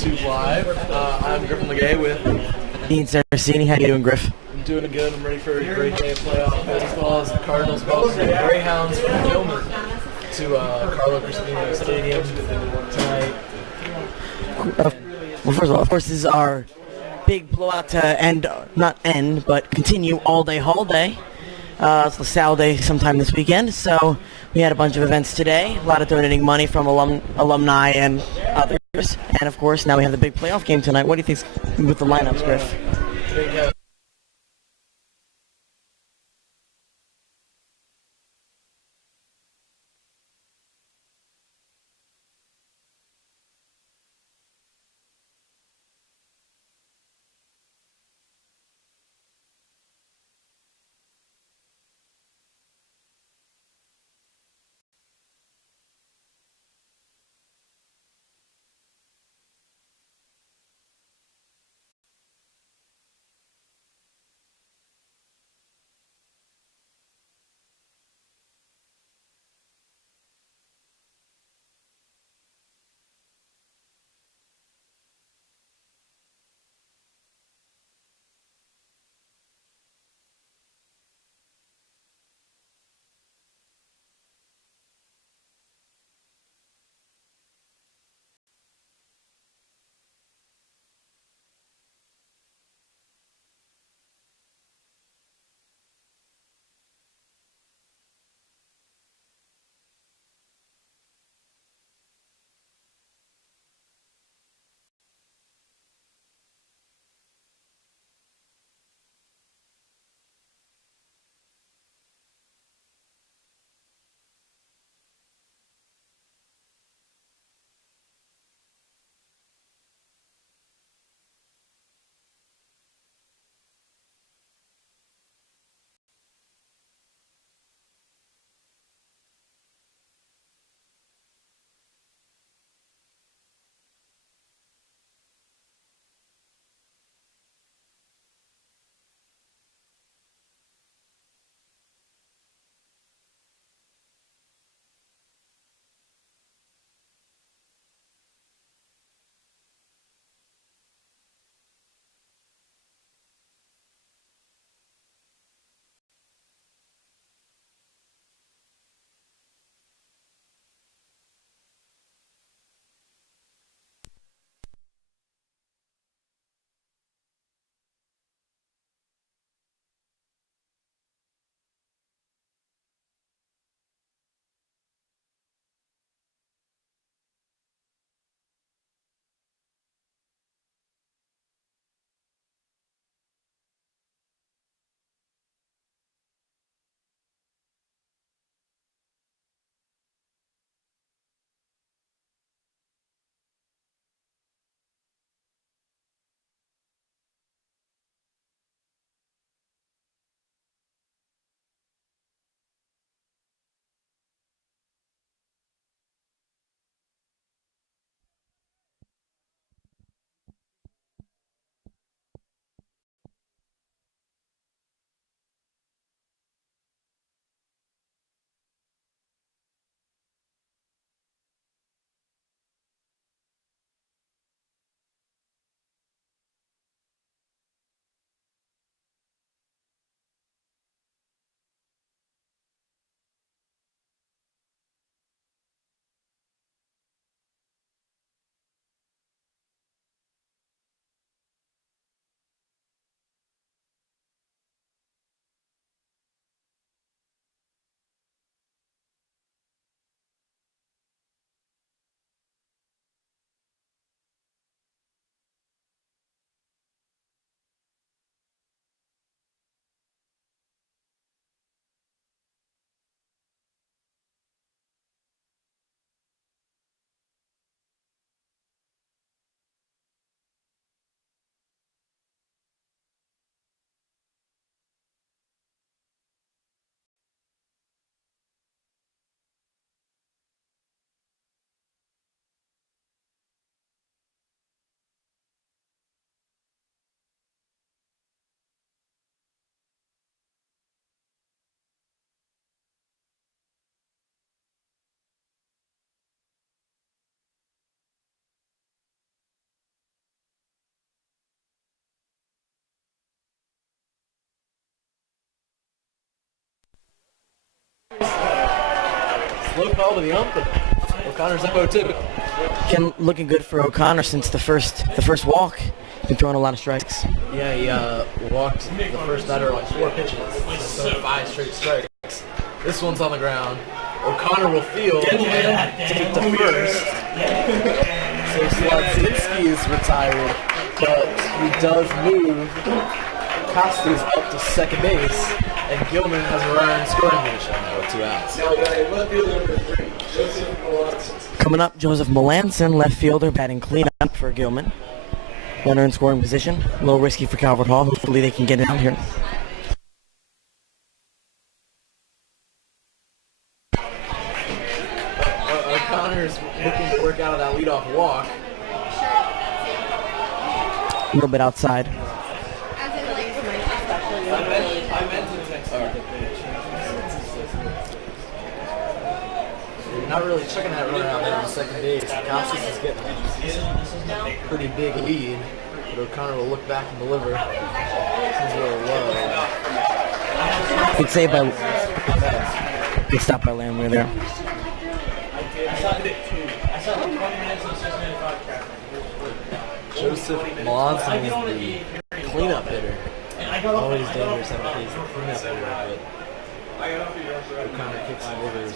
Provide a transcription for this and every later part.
YouTube Live. I'm Griffin Legay with Dean Saraceni. How you doing, Griff? I'm doing good. I'm ready for a great day of playoff baseball as the Cardinals welcome the Greyhounds from Gilman to Carlo Crispino Stadium tonight. Well, first of all, of course, this is our big blowout to end, not end, but continue all day, all day. It's LaSalle Day sometime this weekend, so we had a bunch of events today, a lot of donating money from alumni and others, and of course, now we have the big playoff game tonight. What do you think with the lineups, Griff? Big, slow call to the ump, but O'Connor's up 0-2. Again, looking good for O'Connor since the first walk. Been throwing a lot of strikes. Yeah, he walked the first batter on 4 pitches, so 5 straight strikes. This one's on the ground. O'Connor will field and take the first. So Slodzinski is retired, but he does move Costas up to second base, and Gilman has a runner in scoring position now with 2 outs. Coming up, Joseph Melanson, left fielder, batting cleanup for Gilman. Runner in scoring position. A little risky for Calvert Hall. Hopefully they can get it out here. O'Connor's looking to work out of that leadoff walk. A little bit outside. Not really checking that runner out there on second base. Costas is getting a pretty big lead, but O'Connor will look back and deliver. Seems a little low. Good save by... Good stop by Lamb. We're there. Joseph Melanson is the cleanup hitter. Always dangerous at the case of cleanup hitter, but O'Connor kicks and delivers.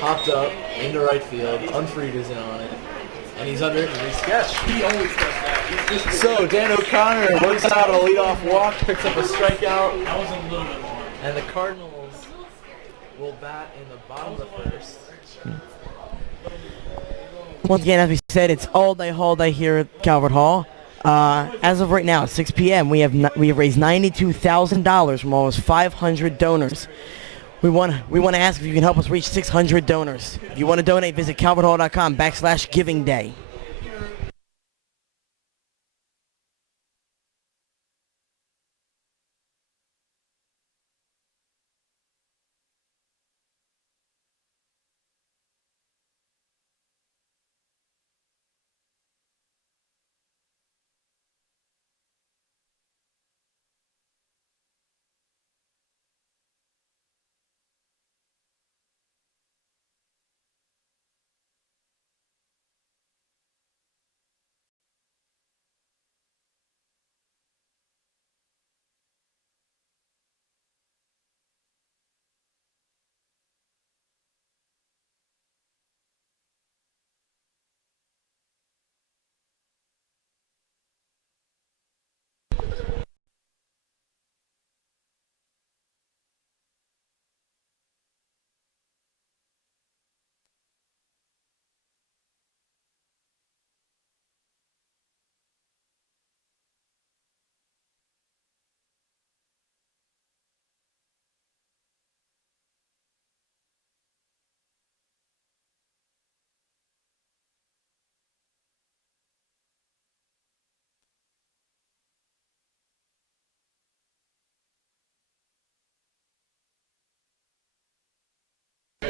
Popped up into right field. Unfreed is in on it, and he's under it. And he's sketch. He always does that. So Dan O'Connor works out a leadoff walk, picks up a strikeout, and the Cardinals will bat in the bottom of the first. Once again, as we said, it's all day here at Calvert Hall. As of right now, at 6 p.m., we have raised $92,000 from almost 500 donors. We want to ask if you can help us reach 600 donors. If you want to donate, visit calverthall.com/giving day.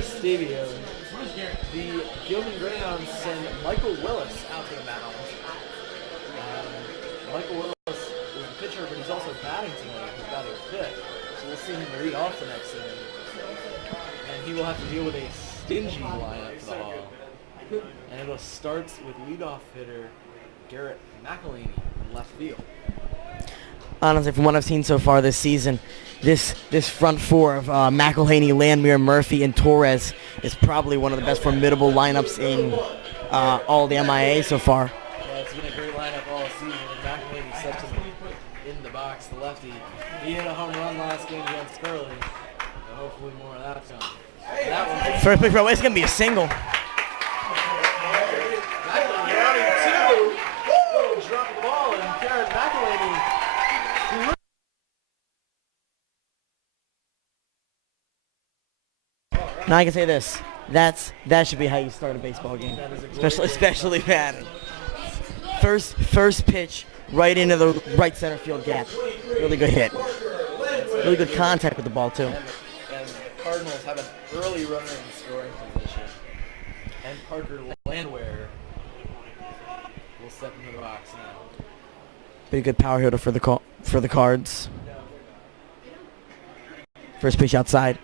Stadium, the Gilman Greyhounds send Michael Willis out to the mound. Michael Willis is a pitcher, but he's also batting tonight. He's batting fifth, so we'll see him lead off the next inning. And he will have to deal with a stingy lineup for the Hall. And it starts with leadoff hitter Garrett McElhaney in left field. Honestly, from what I've seen so far this season, this front four of McElhaney, Landmeer, Murphy, and Torres is probably one of the best formidable lineups in all the MIAA so far. Yeah, it's been a great lineup all season, and McElhaney steps in the box, the lefty. He hit a home run last game against Sterling, so hopefully more of that's coming. That one. First pitch right away, it's going to be a single. McElhaney running two. Little drop of the ball, and Garrett McElhaney. Now I can say this: that should be how you start a baseball game, especially batting. First pitch right into the right center field gap. Really good hit. Really good contact with the ball too. And the Cardinals have an early runner in scoring position, and Parker Landwehr will step into the box now. Pretty good power hitter for the Cards. First pitch outside.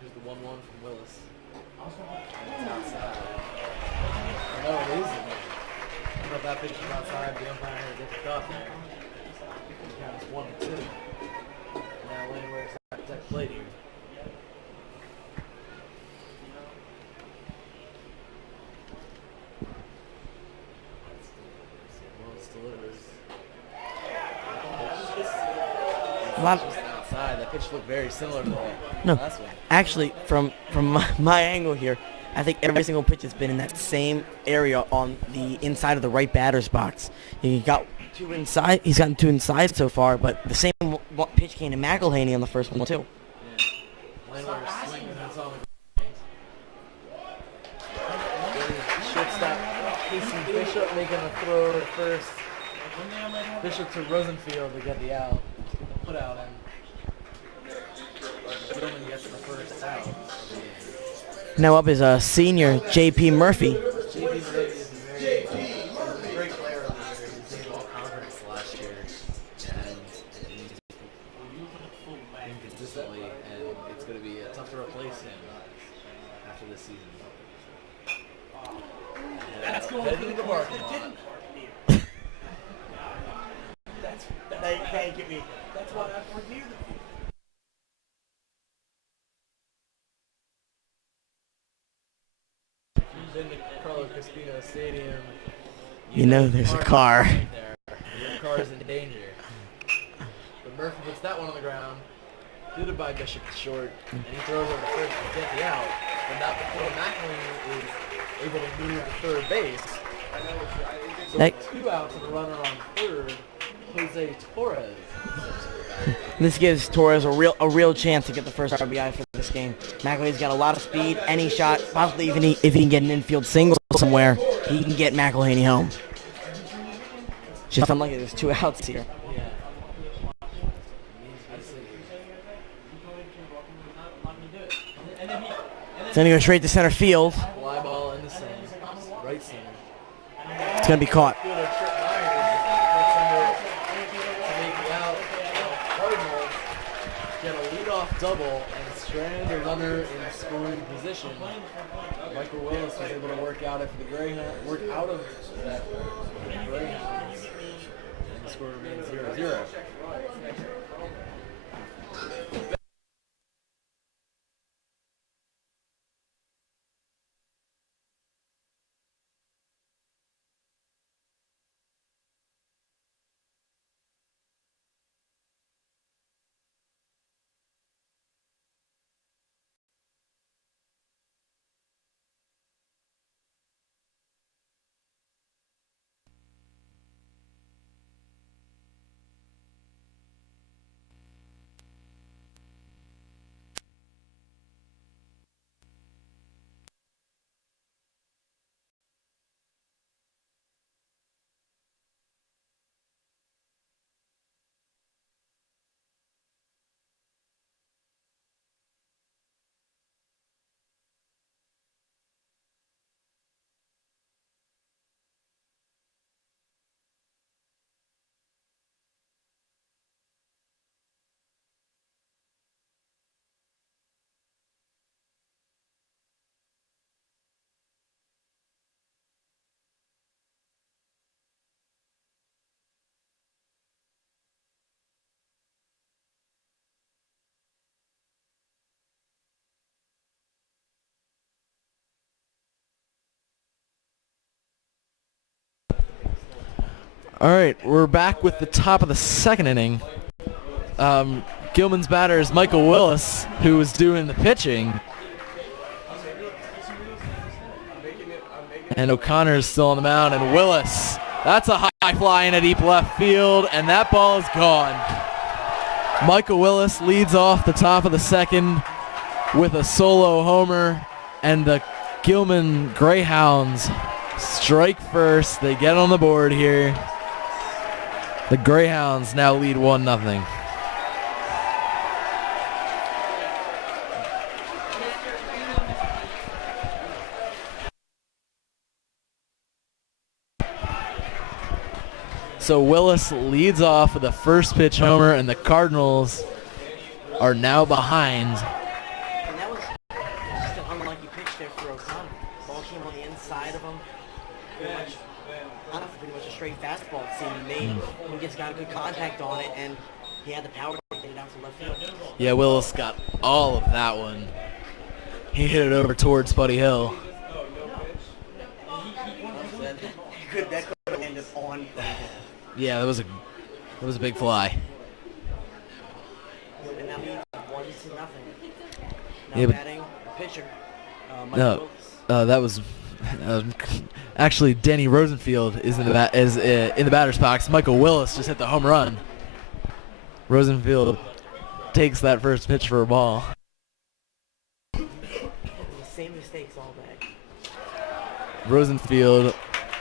Here's the 1-1 from Willis. It's outside. No, it isn't. I thought that pitch was outside. The umpire gets it off there. The count is 1-2. Now Lane works at that plate here. Willis delivers. A lot. Outside. That pitch looked very similar to the No, last one. actually, from my angle here, I think every single pitch has been in that same area on the inside of the right batter's box. He got two inside. He's gotten two inside so far, but the same pitch came to McElhaney on the first one too. Yeah. Landwehr swings and it's on the shortstop Casey Bishop making a throw to first. Bishop to Rosenfield to get the out. Put out and Gilman gets the first out. Now up is a senior, J.P. Murphy. J.P. Murphy is a great player of the year. He made all conference last year, and he's playing consistently, and it's going to be tough to replace him after this season. That's cool. Heading to the parking lot. Thank you. That's what I'm near the. Been to Carlos Caspino Stadium. You know there's a car. Right there. Your car's in danger. But Murphy puts that one on the ground. Fielded by Bishop to short, and he throws over to first to get the out. But not before McElhaney is able to move to third base. So two outs and a runner on third. Jose Torres. This gives Torres a real chance to get the first RBI for this game. McElhaney's got a lot of speed. Any shot, possibly even if he can get an infield single somewhere, he can get McElhaney home. Just unlucky there's two outs here. It's going to go straight to center field. Fly ball in the center. Right center. It's going to be caught. Cardinals get a leadoff double and strand a runner in scoring position. Michael Willis was able to work out of that Greyhounds, and the score remains 0-0. All right, we're back with the top of the second inning. Gilman's batter is Michael Willis, who was doing the pitching. And O'Connor is still on the mound, and Willis, that's a high fly in a deep left field, and that ball is gone. Michael Willis leads off the top of the second with a solo homer, and the Gilman Greyhounds strike first. They get on the board here. The Greyhounds now lead 1-0. So Willis leads off with the first pitch homer, and the Cardinals are now behind. And that was just an unlucky pitch there for O'Connor. Ball came on the inside of him. Pretty much a straight fastball, it seemed. He just got a good contact on it, and he had the power to get it out to left field. Yeah, Willis got all of that one. He hit it over towards Buddy Hill. That could have ended on. Yeah, that was a big fly. And now he's 1-0. Now Yeah, batting pitcher. No, that was actually Danny Rosenfield is in the batter's box. Michael Willis just hit the home run. Rosenfield takes that first pitch for a ball. Same mistakes all day. Rosenfield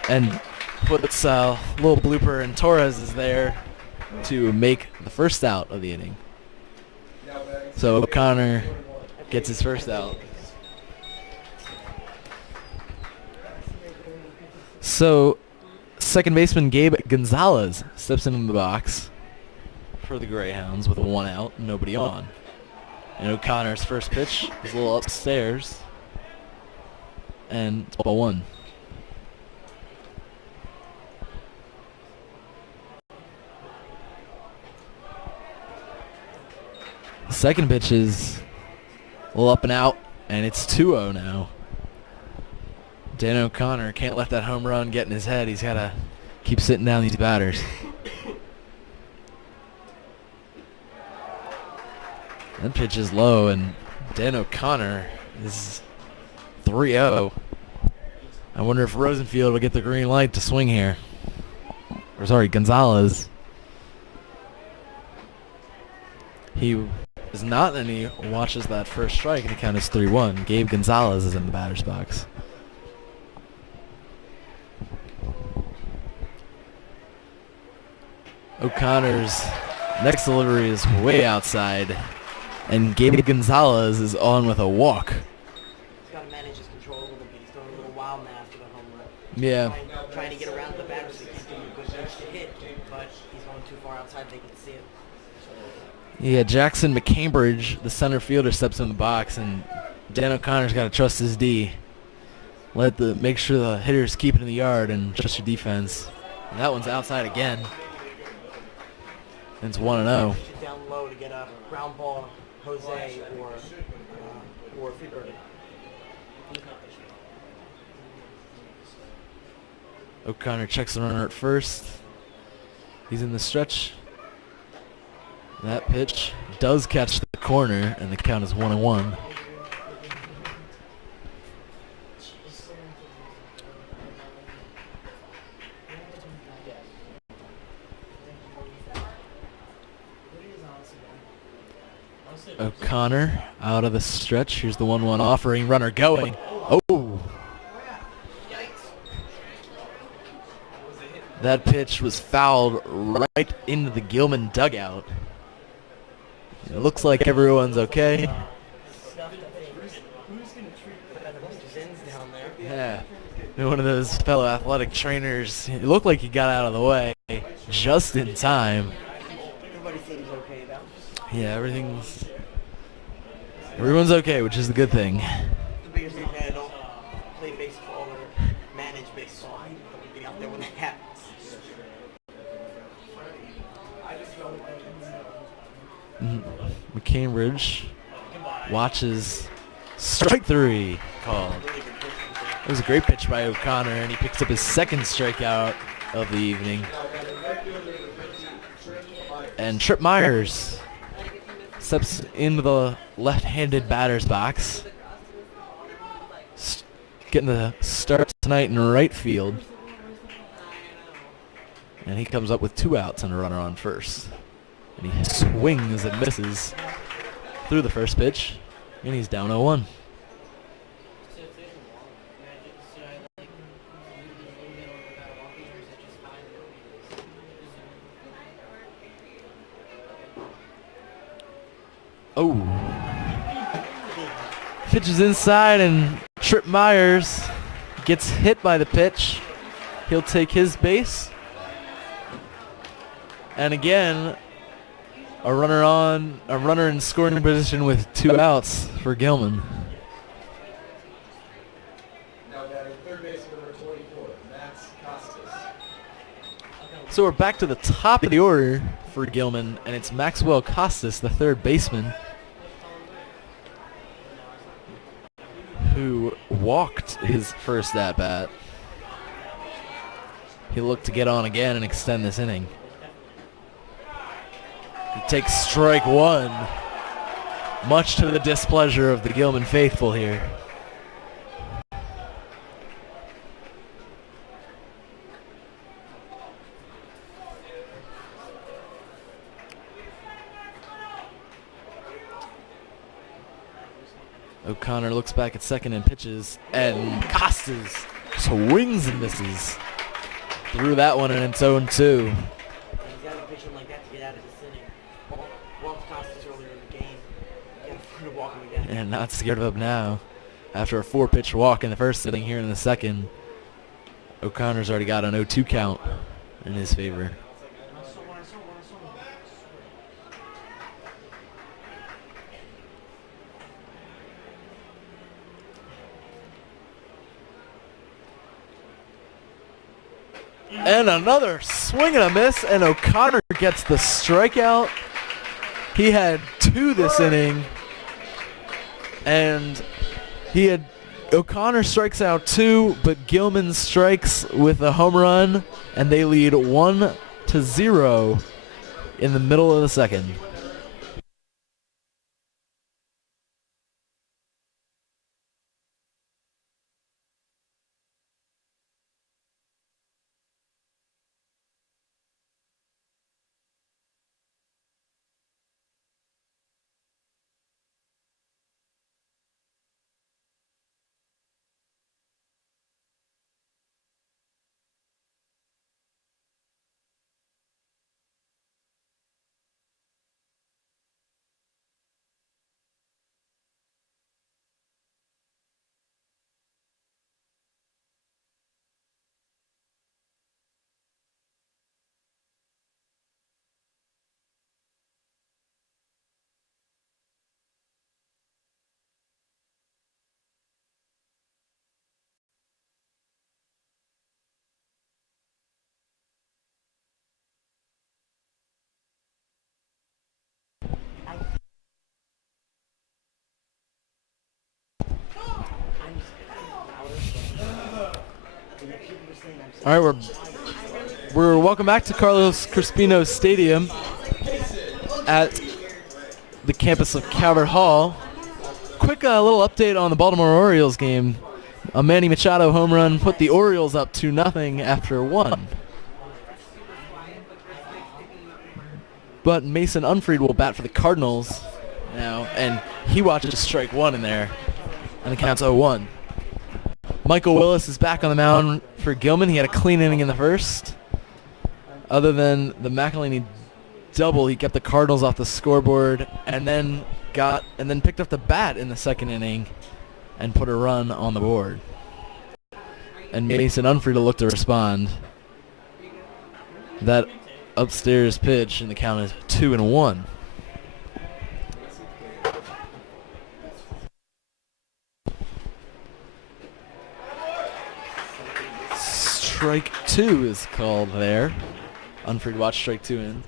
and puts a little blooper, and Torres is there to make the first out of the inning. So O'Connor gets his first out. So second baseman Gabe Gonzalez steps into the box for the Greyhounds with a 1 out, nobody on. And O'Connor's first pitch is a little upstairs, and it's ball 1. The second pitch is a little up and out, and it's 2-0 now. Dan O'Connor can't let that home run get in his head. He's got to keep sitting down these batters. That pitch is low, and Dan O'Connor is 3-0. I wonder if Rosenfield will get the green light to swing here. Or sorry, Gonzalez. He is not, and he watches that first strike, and the count is 3-1. Gabe Gonzalez is in the batter's box. O'Connor's next delivery is way outside, and Gabe Gonzalez is on with a walk. He's got to manage his control a little bit. He's throwing a little wild now after the home run. Yeah. Trying to get around the batter so he can give him a good pitch to hit, but he's going too far outside. They can see it. Yeah, Jackson McCambridge, the center fielder, steps in the box, and Dan O'Connor's got to trust his D. Make sure the hitters keep it in the yard and trust your defense. And that one's outside again. And it's 1-0. Down low to get a ground ball, Jose or Freebird. O'Connor checks the runner at first. He's in the stretch. That pitch does catch the corner, and the count is 1-1. O'Connor out of the stretch. Here's the 1-1 offering. Runner going. Oh! That pitch was fouled right into the Gilman dugout. It looks like everyone's okay. Yeah. One of those fellow athletic trainers. It looked like he got out of the way just in time. Everybody seems okay though. Yeah, everyone's okay, which is the good thing. The biggest thing that I don't play baseball or manage baseball. I don't get out there when that happens. McCambridge watches strike 3 called. It was a great pitch by O'Connor, and he picks up his second strikeout of the evening. And Trip Myers steps into the left-handed batter's box. Getting the start tonight in right field. And he comes up with 2 outs and a runner on first. And he swings and misses through the first pitch, and he's down 0-1. Oh. Pitch is inside, and Trip Myers gets hit by the pitch. He'll take his base. And again, a runner in scoring position with 2 outs for Gilman. So we're back to the top of the order for Gilman, and it's Maxwell Costas, the third baseman, who walked his first at-bat. He looked to get on again and extend this inning. He takes strike 1, much to the displeasure of the Gilman faithful here. O'Connor looks back at second and pitches, and Costas swings and misses. Threw that one, and it's 0-2. He's got to pitch him like that to get out of this inning. Walked Costas earlier in the game. He's got to walk him again. And not scared of him now. After a 4-pitch walk in the first inning, here in the second, O'Connor's already got an 0-2 count in his favor. And another swing and a miss, and O'Connor gets the strikeout. He had 2 this inning, and O'Connor strikes out 2, but Gilman strikes with a home run, and they lead 1-0 in the middle of the second. All right, we're welcome back to Carlos Crispino Stadium at the campus of Calvert Hall. Quick little update on the Baltimore Orioles game. A Manny Machado home run put the Orioles up 2-0 after 1. But Mason Unfried will bat for the Cardinals now, and he watches strike 1 in there, and the count's 0-1. Michael Willis is back on the mound for Gilman. He had a clean inning in the first. Other than the McElhaney double, he kept the Cardinals off the scoreboard, and then picked up the bat in the second inning and put a run on the board. And Mason Unfried will look to respond. That upstairs pitch, and the count is 2-1. Strike 2 is called there. Unfried watched strike 2 in.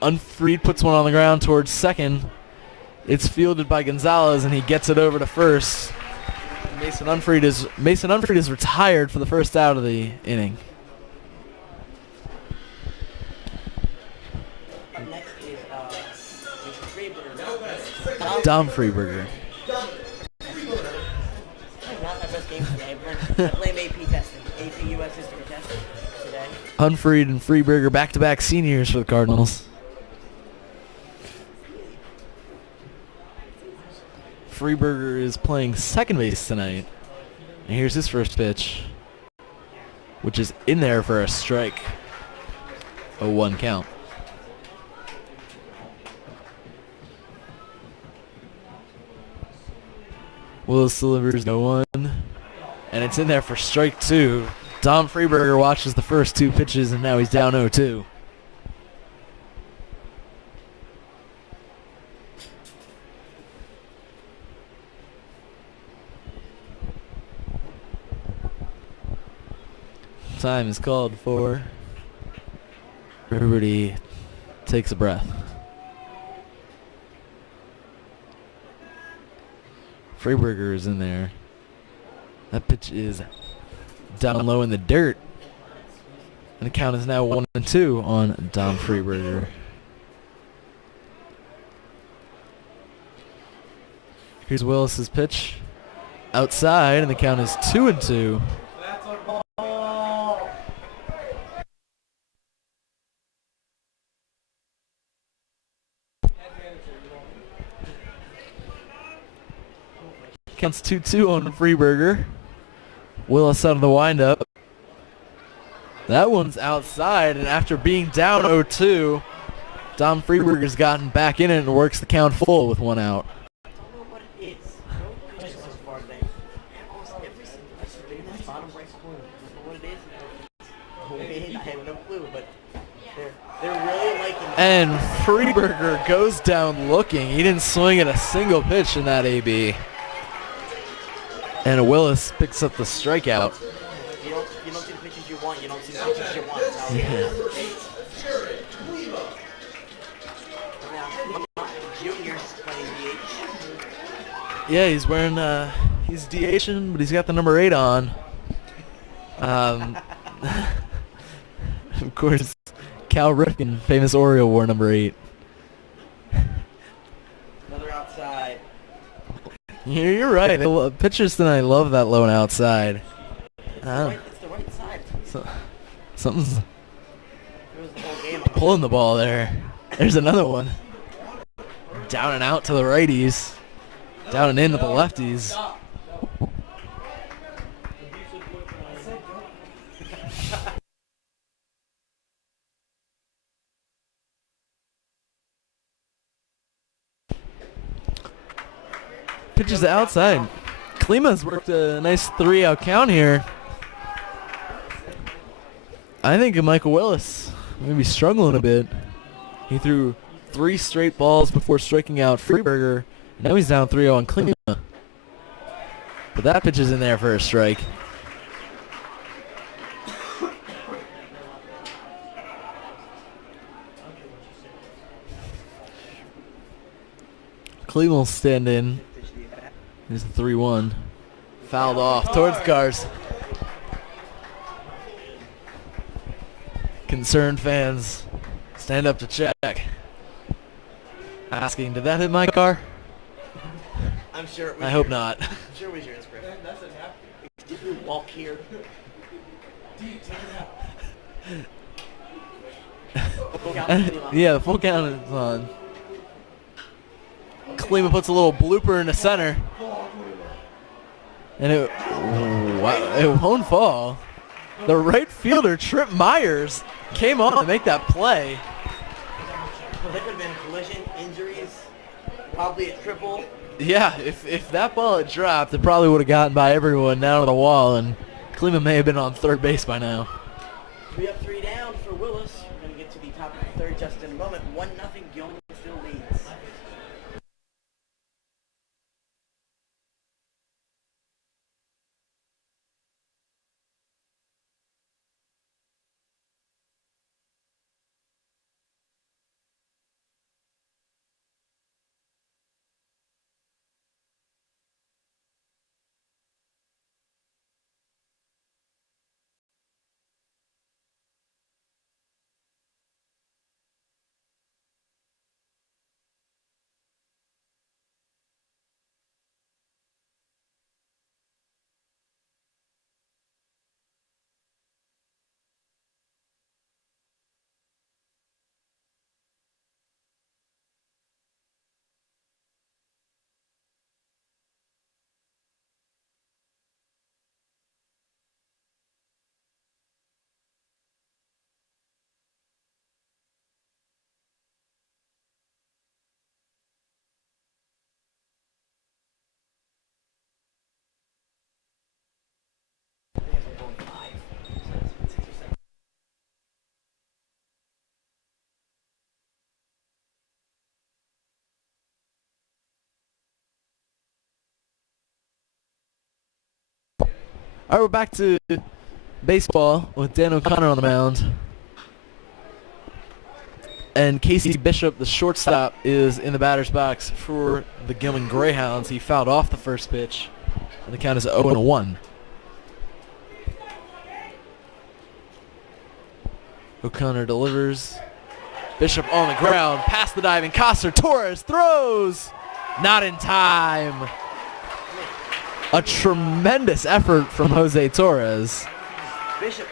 Unfried puts one on the ground towards second. It's fielded by Gonzalez, and he gets it over to first. Mason Unfried is retired for the first out of the inning. Dom Freeberger. Not my best game today. I blame AP testing. AP US history testing today. Unfried and Freeberger back-to-back seniors for the Cardinals. Freeberger is playing second base tonight. And here's his first pitch, which is in there for a strike. A 1 count. Willis delivers no 1. and it's in there for strike 2. Dom Freeberger watches the first 2 pitches, and now he's down 0-2. Time is called for. Everybody takes a breath. Freeberger is in there. That pitch is down low in the dirt. And the count is now 1-2 on Dom Freeberger. Here's Willis's pitch. Outside, and the count is 2-2. Counts 2-2 on Freeberger. Willis out of the windup. That one's outside, and after being down 0-2, Dom Freeberger's gotten back in it and works the count full with 1 out. And Freeberger goes down looking. He didn't swing at a single pitch in that AB. And Willis picks up the strikeout. You don't see the pitches you want. You don't see the pitches you want. Yeah, he's wearing he's DHing, but he's got the number 8 on. Of course, Cal Ripken, famous Oriole, wore number 8. Another outside. You're right. Pitchers tonight love that lone outside. It's the right side. Something's pulling the ball there. There's another one. Down and out to the righties. Down and in to the lefties. Pitches outside. Klima's worked a nice 3-out count here. I think Michael Willis may be struggling a bit. He threw 3 straight balls before striking out Freeberger. Now he's down 3-0 on Klima. But that pitch is in there for a strike. Klima will stand in. Here's the 3-1. Fouled off towards cars. Concerned fans stand up to check. Asking, did that hit my car? I'm sure it was. I hope not. I'm sure it was yours, Griff. Did you walk here? Yeah, the full count is on. Klima puts a little blooper in the center. And it won't fall. The right fielder, Trip Myers, came on to make that play. That could have been a collision, injuries, probably a triple. Yeah, if that ball had dropped, it probably would have gotten by everyone down to the wall, and Klima may have been on third base by now. 3 up, 3 down for Willis. We're going to get to the top of the third just in a moment. 1-0, Gilman still leads. All right, we're back to baseball with Dan O'Connor on the mound. And Casey Bishop, the shortstop, is in the batter's box for the Gilman Greyhounds. He fouled off the first pitch, and the count is 0-1. O'Connor delivers. Bishop on the ground, past the diving Coster. Torres throws. Not in time. A tremendous effort from Jose Torres. Bishop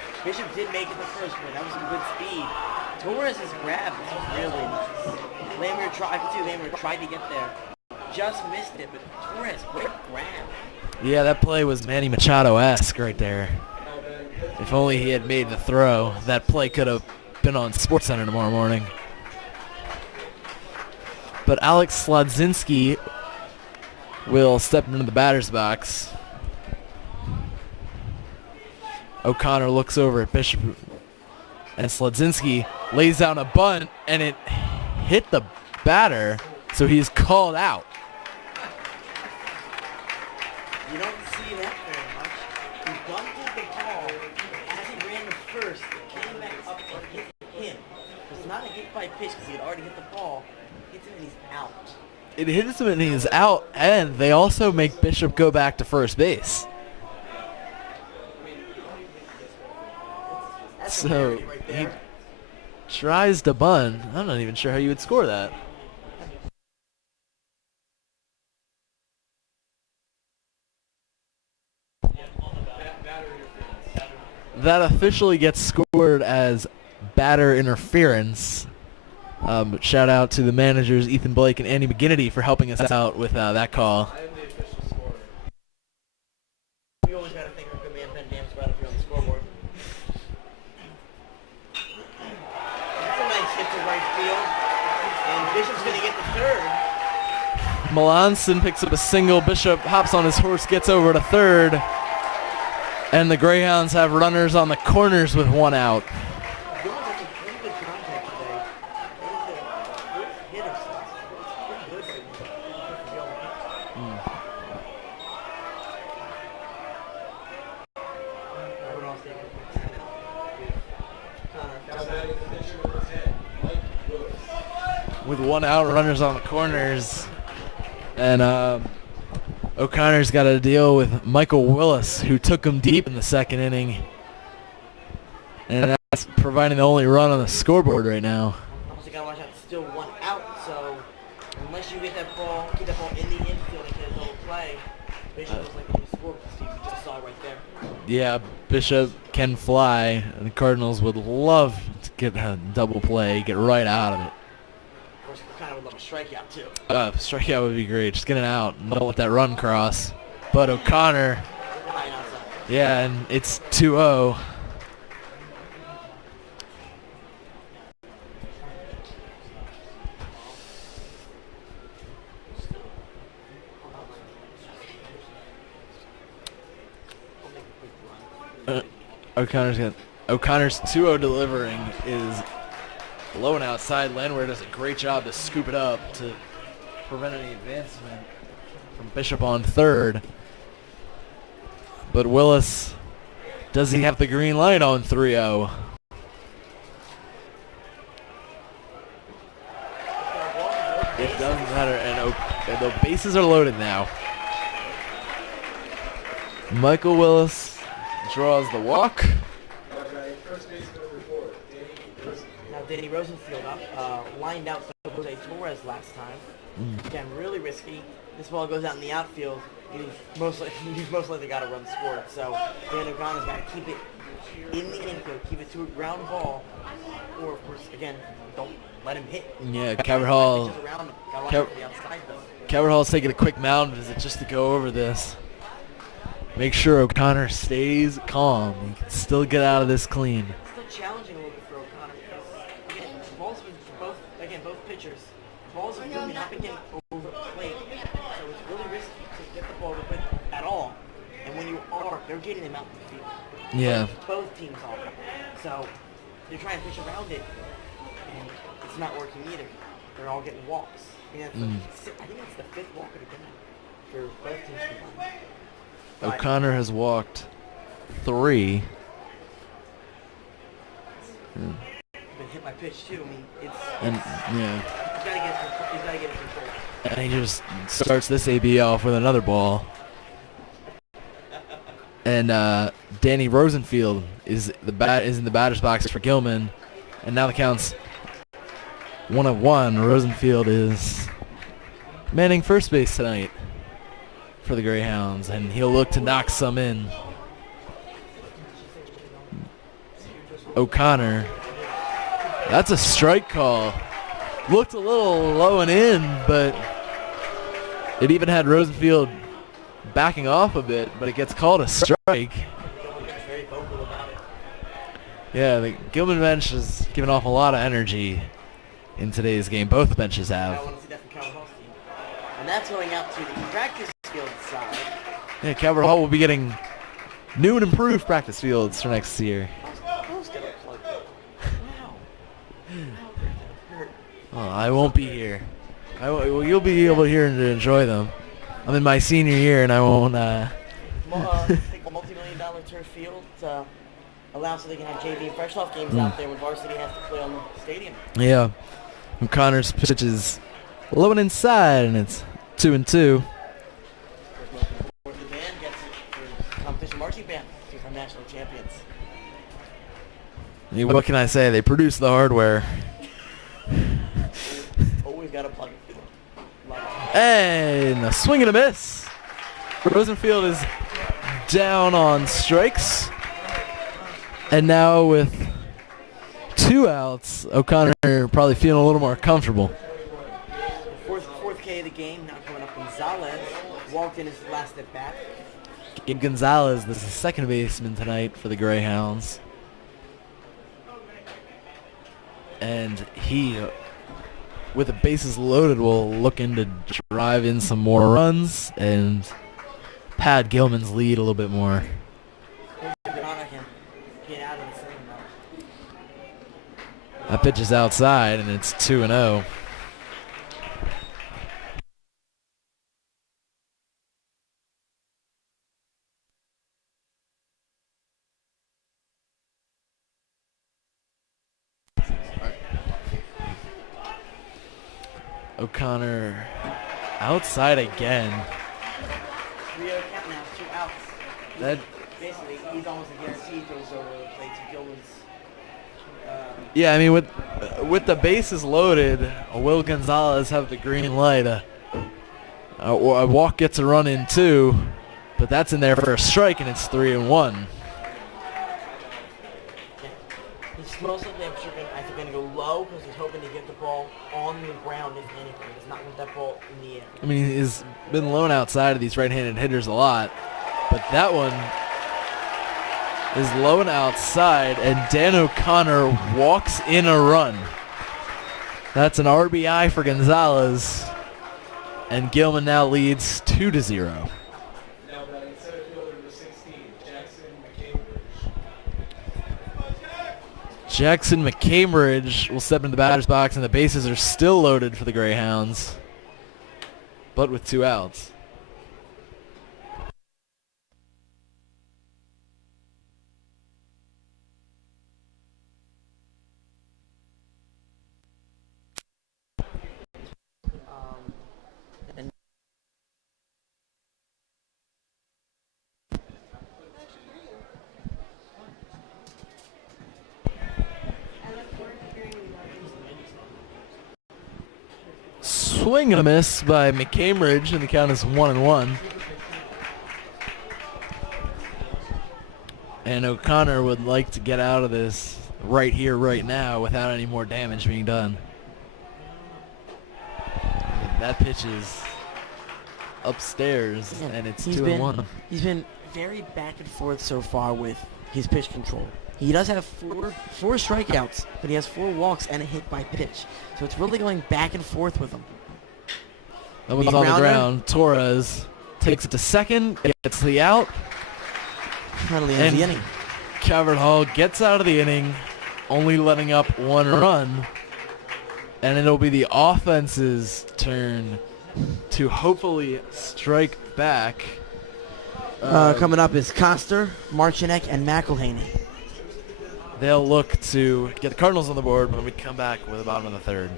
did make it the first one. That was some good speed. Torres' grab was really nice. Lambert tried to get there. Just missed it, but Torres, great grab. Yeah, that play was Manny Machado-esque right there. If only he had made the throw, that play could have been on SportsCenter tomorrow morning. But Alex Slodzinski will step into the batter's box. O'Connor looks over at Bishop, and Slodzinski lays down a bunt, and it hit the batter, so he's called out. You don't see that very much. He bunted the ball as he ran to first. It came back up and hit him. It's not a hit by pitch because he had already hit the ball. Hits him and he's out. It hits him and he's out, and they also make Bishop go back to first base. So he tries to bunt. I'm not even sure how you would score that. That officially gets scored as batter interference. But shout out to the managers Ethan Blake and Andy McGinnity for helping us out with that call. I am the official scorer. We always got to think of good man Ben Dams right up here on the scoreboard. That's a nice hit to right field. And Bishop's going to get the third. Melanson picks up a single. Bishop hops on his horse, gets over to third. And the Greyhounds have runners on the corners with one out. Gilman's had some pretty good contact today. That was a good hit or something. It's pretty good for Gilman. Everyone else taking With one out, runners on the corners. And O'Connor's got to deal with Michael Willis, who took him deep in the second inning. And that's providing the only run on the scoreboard right now. Also got to watch out, still one out, so unless you get that ball, keep that ball in the infield and get a double play, Bishop looks like he can score because you just saw it right there. Yeah, Bishop can fly, and the Cardinals would love to get a double play, get right out of it. Of course, we kind of would love a strikeout too. Strikeout would be great. Just get it out and don't let that run cross. But O'Connor, yeah, and it's 2-0. O'Connor's 2-0 delivering is low and outside. Landwehr does a great job to scoop it up to prevent any advancement from Bishop on third. But Willis, does he have the green light on 3-0? It doesn't matter, and the bases are loaded now. Michael Willis draws the walk. Now Danny Rosenfield lined out for Jose Torres last time. Again, really risky. This ball goes out in the outfield. He's most likely got to run scored. So Dan O'Connor's got to keep it in the infield, keep it to a ground ball, or of course, again, don't let him hit. Yeah, Calvert Hall. Calvert Hall's taking a quick mound visit just to go over this. Make sure O'Connor stays calm. He can still get out of this clean. It's still challenging a little bit for O'Connor because, again, balls for both pitchers. Balls have really not been getting over the plate, so it's really risky to get the ball to the plate at all. And when you are, they're getting them out in the field. Yeah. Both teams are. So they're trying to pitch around it, and it's not working either. They're all getting walks. I think it's the fifth walk of the game for both teams combined. O'Connor has walked 3. Been hit by pitch too. I mean, it's And he's gotta get it controlled. and he just starts this AB off with another ball. And Danny Rosenfield is in the batter's box for Gilman, and now the count's 1-1. Rosenfield is manning first base tonight for the Greyhounds, and he'll look to knock some in. O'Connor, that's a strike call. Looked a little low and in, but it even had Rosenfield backing off a bit, but it gets called a strike. Yeah, the Gilman bench has given off a lot of energy in today's game. Both benches have. I want to see that from Calvert Hall's team. And that's going out to the practice field side. Yeah, Calvert Hall will be getting new and improved practice fields for next year. Oh, I won't be here. You'll be able to hear and to enjoy them. I'm in my senior year, and I won't. Take a multi-million-dollar turf field allow so they can have JV and fresh off games out there when varsity has to play on the stadium. Yeah. O'Connor's pitch is low and inside, and it's 2-2. The band gets it for competition marching band to become national champions. Yeah, what can I say? They produce the hardware. Always got to plug it. And a swing and a miss. Rosenfield is down on strikes. And now with 2 outs, O'Connor probably feeling a little more comfortable. Fourth K of the game, now coming up Gonzalez. Walked in his last at bat. Gabe Gonzalez, this is the second baseman tonight for the Greyhounds. And he, with the bases loaded, will looking to drive in some more runs and pad Gilman's lead a little bit more. That pitch is outside, and it's 2-0. O'Connor outside again. 3-0 count now, 2 outs. That Basically, he's almost a guaranteed throws over the plate to Gilman's. Yeah, I mean, with the bases loaded, Will Gonzalez have the green light. A walk gets a run in too, but that's in there for a strike, and it's 3-1. He's most likely, I'm sure, going to go low because he's hoping to get the ball on the ground if anything. He's not with that ball in the air. I mean, he's been low outside of these right-handed hitters a lot, but that one is low and outside, and Dan O'Connor walks in a run. That's an RBI for Gonzalez, and Gilman now leads 2-0. Jackson McCambridge will step into the batter's box, and the bases are still loaded for the Greyhounds, but with 2 outs. Swing and a miss by McCambridge, and the count is 1-1. And O'Connor would like to get out of this right here, right now, without any more damage being done. That pitch is upstairs, and it's 2-1. He's been very back and forth so far with his pitch control. He does have four strikeouts, but he has 4 walks and a hit by pitch. So it's really going back and forth with him. That one's on the ground. Torres takes it to second, gets the out. Finally ends the inning. Calvert Hall gets out of the inning, only letting up 1 run. And it'll be the offense's turn to hopefully strike back. Coming up is Coster, Marchinek, and McElhaney. They'll look to get the Cardinals on the board when we come back with the bottom of the third.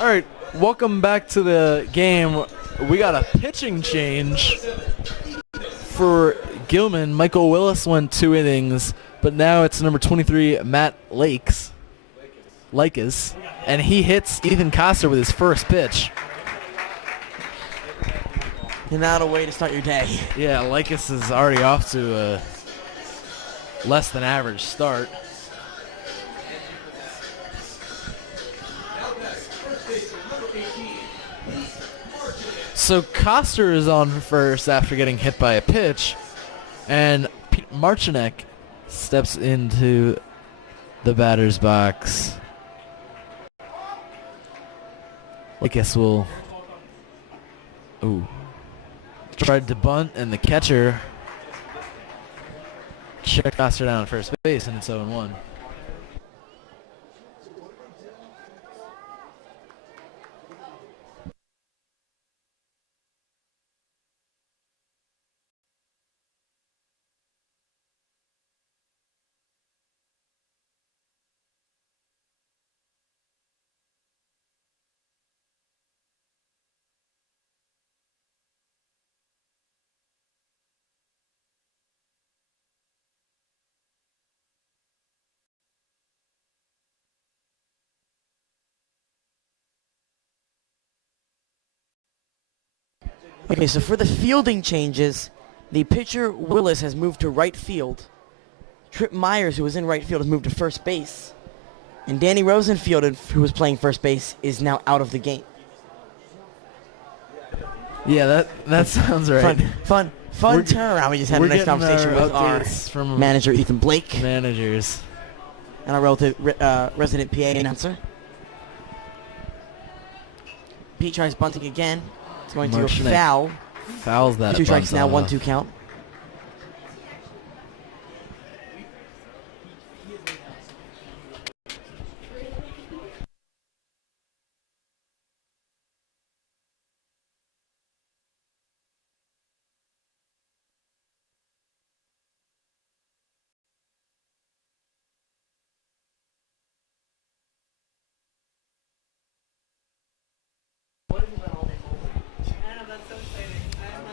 All right, welcome back to the game. We got a pitching change for Gilman. Michael Willis went 2 innings, but now it's number 23, Matt Lakes, and he hits Ethan Coster with his first pitch. And not a way to start your day. Yeah, Lakes is already off to a less than average start. So Coster is on first after getting hit by a pitch, and Marchinek steps into the batter's box. I guess we'll tried to bunt, and the catcher checked Coster down at first base, and it's 0-1. Okay, so for the fielding changes, the pitcher Willis has moved to right field. Trip Myers, who was in right field, has moved to first base. And Danny Rosenfield, who was playing first base, is now out of the game. Yeah, that sounds right. Fun turnaround. We just had a nice conversation with our from manager, Ethan Blake. Managers. And our resident PA announcer. Pete tries bunting again. It's going to go foul. Fouls that. 2 strikes now, 1-2 count.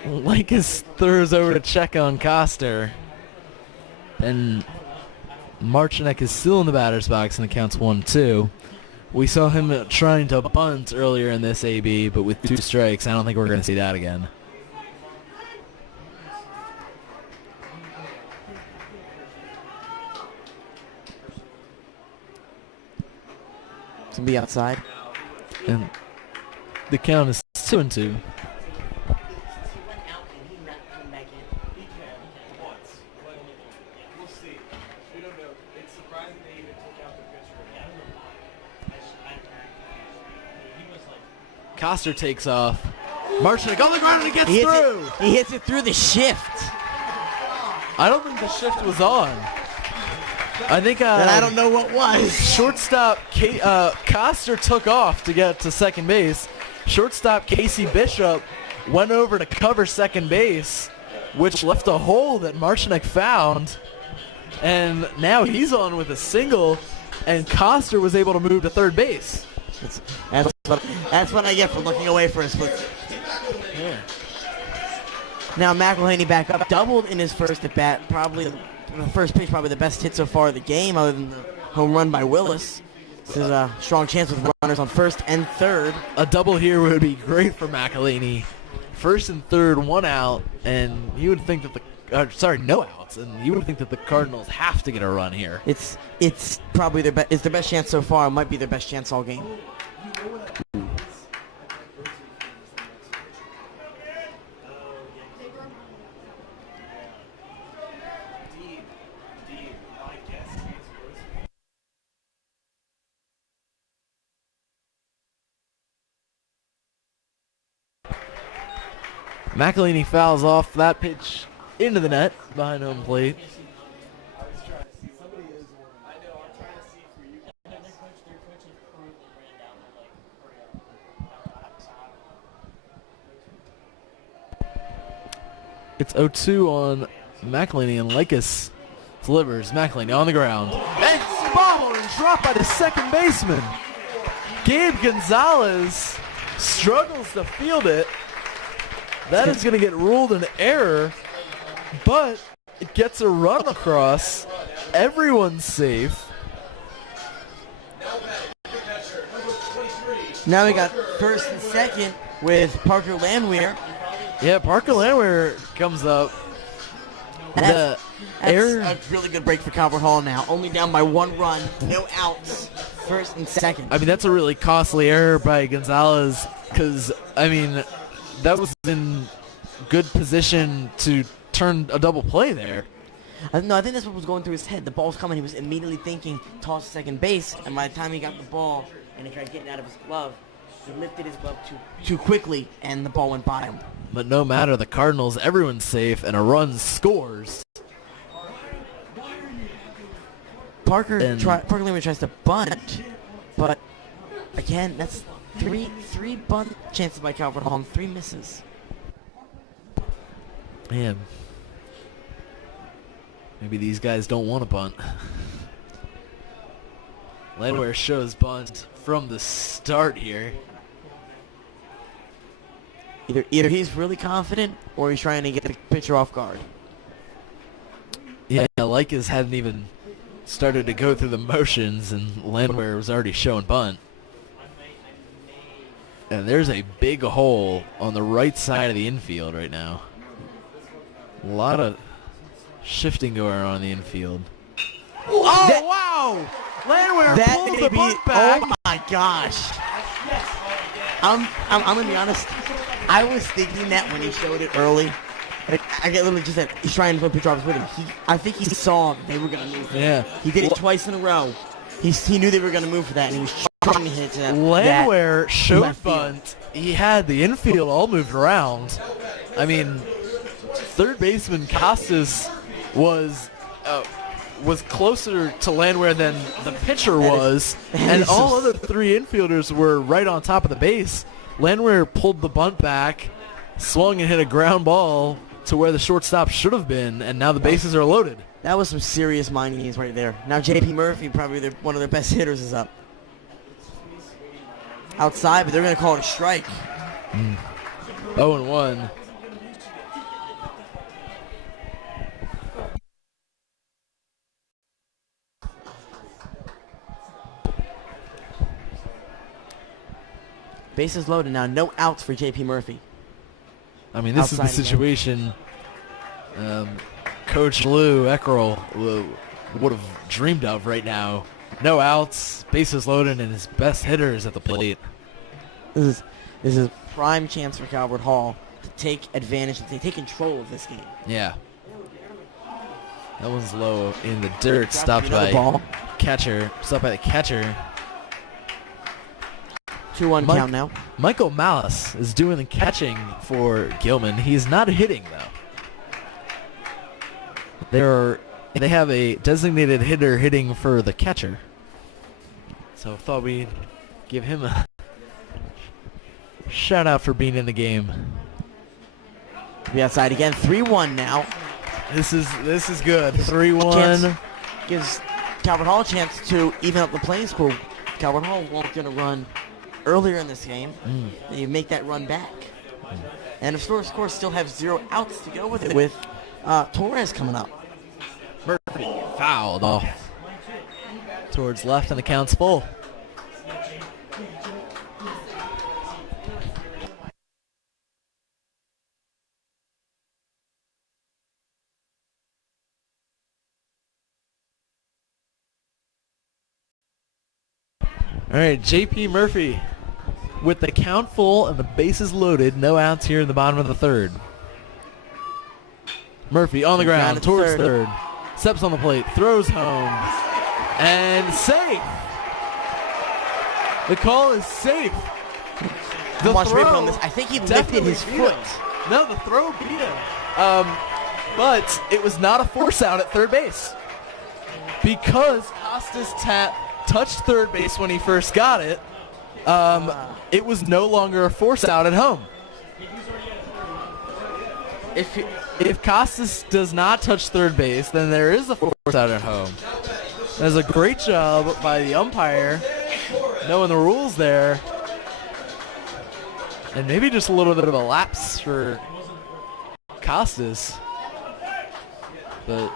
Lakes throws over to check on Coster. And Marchinek is still in the batter's box and the count's 1-2. We saw him trying to bunt earlier in this AB, but with 2 strikes, I don't think we're going to see that again. It's going to be outside. And the count is 2-2. Coster takes off. Marchinek on the ground and he gets through. He hits it through the shift. I don't think the shift was on. I think and I don't know what was. Shortstop Coster took off to get to second base. Shortstop Casey Bishop went over to cover second base, which left a hole that Marchinek found. And now he's on with a single, and Coster was able to move to third base. That's what I get for looking away for a split. Yeah. Now McElhaney back up, doubled in his first at bat. Probably the first pitch, probably the best hit so far of the game, other than the home run by Willis. This is a strong chance with runners on first and third. A double here would be great for McElhaney. First and third, 1 out, and you would think that no outs, and you would think that the Cardinals have to get a run here. It's probably their best chance so far. It might be their best chance all game. McElhaney fouls off that pitch into the net behind home plate. It's 0-2 on McElhaney, and Likas delivers. McElhaney on the ground. And bobbled and dropped by the second baseman. Gabe Gonzalez struggles to field it. That is going to get ruled an error, but it gets a run across. Everyone's safe. Now we got first and second with Parker Landwehr. Yeah, Parker Landwehr comes up. That's a really good break for Calvert Hall now. Only down by 1 run, no outs, first and second. I mean, that's a really costly error by Gonzalez because, I mean, that was in good position to turn a double play there. No, I think that's what was going through his head. The ball's coming. He was immediately thinking, toss to second base, and by the time he got the ball and he tried getting out of his glove, he lifted his glove too quickly, and the ball went by him. But no matter, the Cardinals, everyone's safe, and a run scores. Parker Landwehr tries to bunt, but again, that's three bunt chances by Calvert Hall and 3 misses. Man, maybe these guys don't want to bunt. Landwehr shows bunt from the start here. Either he's really confident or he's trying to get the pitcher off guard. Yeah, Likas hadn't even started to go through the motions, and Landwehr was already showing bunt. And there's a big hole on the right side of the infield right now. A lot of shifting going on in the infield. Oh, wow! Landwehr pulls the bunt back. Oh my gosh! I'm gonna be honest. I was thinking that when he showed it early. I get literally just that he's trying to put pitcher off his rhythm. I think he saw they were gonna move. Yeah. He did it twice in a row. He knew they were gonna move for that, and he was trying to hit that. Landwehr showed bunt. He had the infield all moved around. I mean, third baseman Costas was closer to Landwehr than the pitcher was, and all other 3 infielders were right on top of the base. Landwehr pulled the bunt back, swung and hit a ground ball to where the shortstop should have been, and now the bases are loaded. That was some serious mind games right there. Now J.P. Murphy, probably one of their best hitters, is up. Outside, but they're going to call it a strike. 0-1. Bases loaded now. No outs for J.P. Murphy. I mean, this is the situation Coach Lou Eckerl would have dreamed of right now. No outs, bases loaded, and his best hitter is at the plate. This is prime chance for Calvert Hall to take advantage, to take control of this game. Yeah. That one's low in the dirt, stopped by ball. Catcher. Stopped by the catcher. 2-1 count now. Michael Malice is doing the catching for Gilman. He's not hitting, though. They have a designated hitter hitting for the catcher. So I thought we'd give him a shout out for being in the game. Be outside again. 3-1 now. This is good. 3-1 gives Calvert Hall a chance to even up the playing score. Calvert Hall won't get a run earlier in this game. They make that run back. And of course still have 0 outs to go with it, with Torres coming up. Murphy fouled off towards left, and the count's full. All right, J.P. Murphy with the count full and the bases loaded. No outs here in the bottom of the third. Murphy on the ground towards third. Steps on the plate, throws home, and safe. The call is safe. The Watch throw on this. I think he lifted his foot. No, the throw beat him. But it was not a force out at third base because Costas touched third base when he first got it. It was no longer a force out at home. If Costas does not touch third base, then there is a force out at home. That's a great job by the umpire, knowing the rules there. And maybe just a little bit of a lapse for Costas. But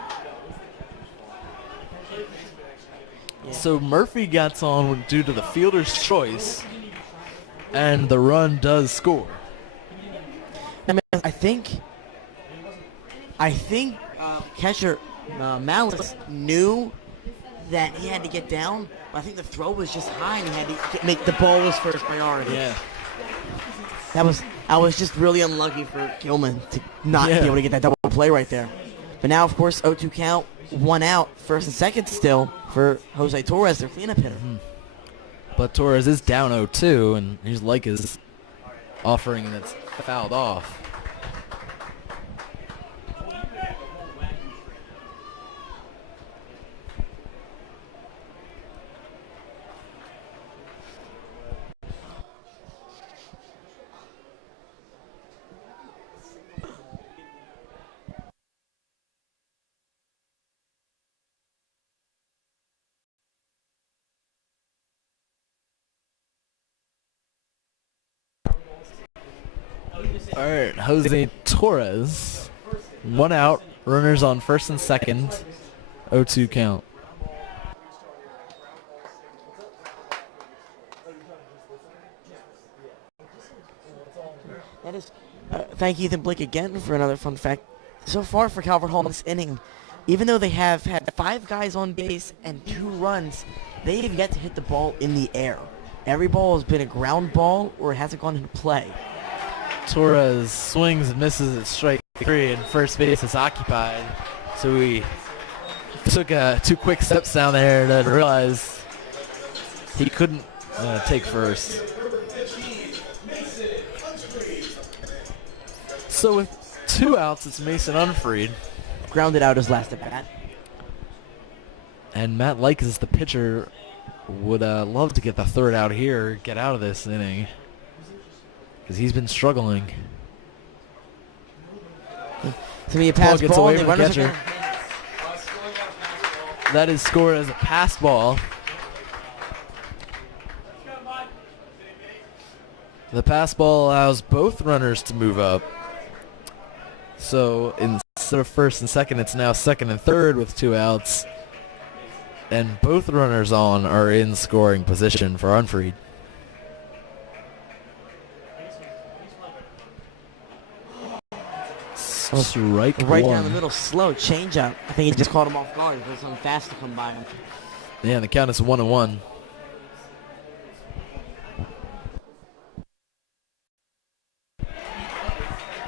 so Murphy gets on due to the fielder's choice, and the run does score. I think catcher Malice knew that he had to get down. But I think the throw was just high, and he had to make the ball was first priority. Yeah. I was just really unlucky for Gilman to not be able to get that double play right there. But now, of course, 0-2 count, 1 out, first and second still for Jose Torres, their cleanup hitter. But Torres is down 0-2, and he's like his offering that's fouled off. All right, Jose Torres, 1 out, runners on first and second, 0-2 count. That is, thank Ethan Blake again for another fun fact. So far for Calvert Hall in this inning, even though they have had 5 guys on base and 2 runs, they have yet to hit the ball in the air. Every ball has been a ground ball or it hasn't gone into play. Torres swings and misses at strike 3, and first base is occupied. So we took 2 quick steps down there to realize he couldn't take first. So with 2 outs, it's Mason Unfried. Grounded out his last at bat. And Matt Likes, the pitcher, would love to get the 3rd out here, get out of this inning, because he's been struggling. To be a pass gets ball, away the from the runners catcher. That is scored as a pass ball. The pass ball allows both runners to move up. So instead of first and second, it's now second and third with 2 outs. And both runners on are in scoring position for Unfried. Strike right one. down the middle, slow changeup. I think he just caught him off guard. There's something fast to come by him. Yeah, the count is 1-1.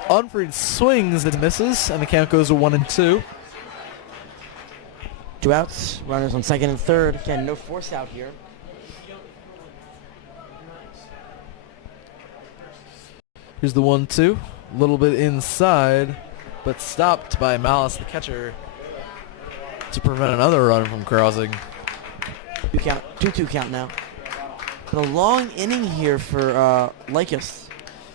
Unfried swings and misses, and the count goes to 1-2. 2 outs, runners on second and third. Again, no force out here. Here's the 1-2. A little bit inside, but stopped by Malice, the catcher, to prevent another run from crossing. 2-2 count now. But a long inning here for Likas.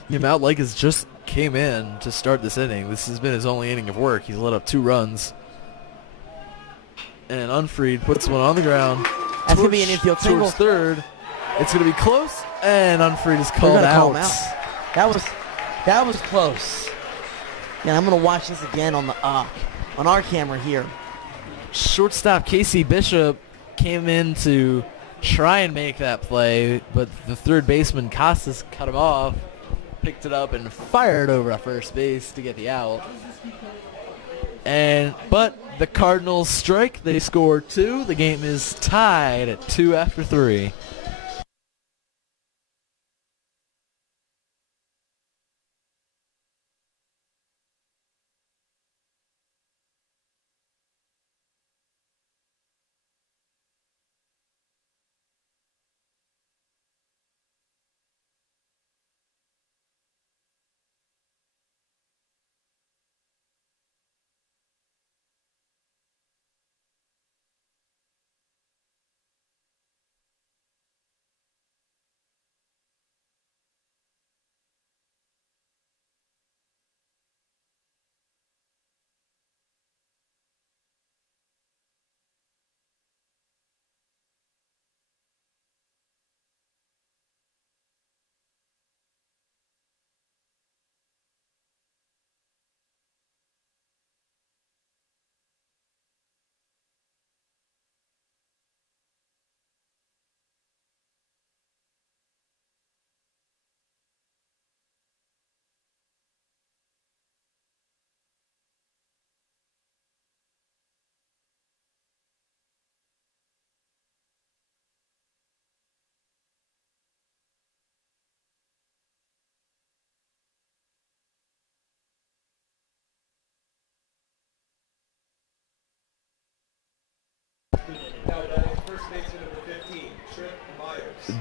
Yeah, Matt Likas just came in to start this inning. This has been his only inning of work. He's let up 2 runs. And Unfried puts one on the ground. That's going to be an infield single. Towards third. It's going to be close, and Unfried is called out. Call him out. That was close. And I'm going to watch this again on our camera here. Shortstop Casey Bishop came in to try and make that play, but the third baseman Costas cut him off, picked it up, and fired over at first base to get the out. But the Cardinals strike. They score 2. The game is tied at 2 after 3.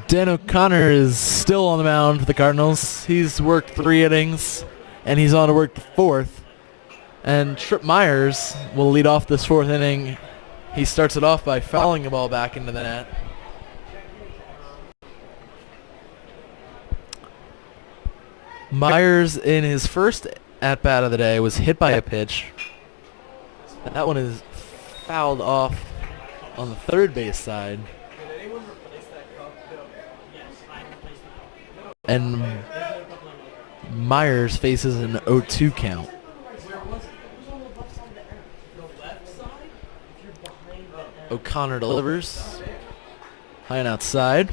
Dan O'Connor is still on the mound for the Cardinals. He's worked 3 innings, and he's on to work the 4th. And Trip Myers will lead off this 4th inning. He starts it off by fouling the ball back into the net. Myers, in his first at-bat of the day, was hit by a pitch. That one is fouled off on the third base side. And Myers faces an 0-2 count. O'Connor delivers. High and outside.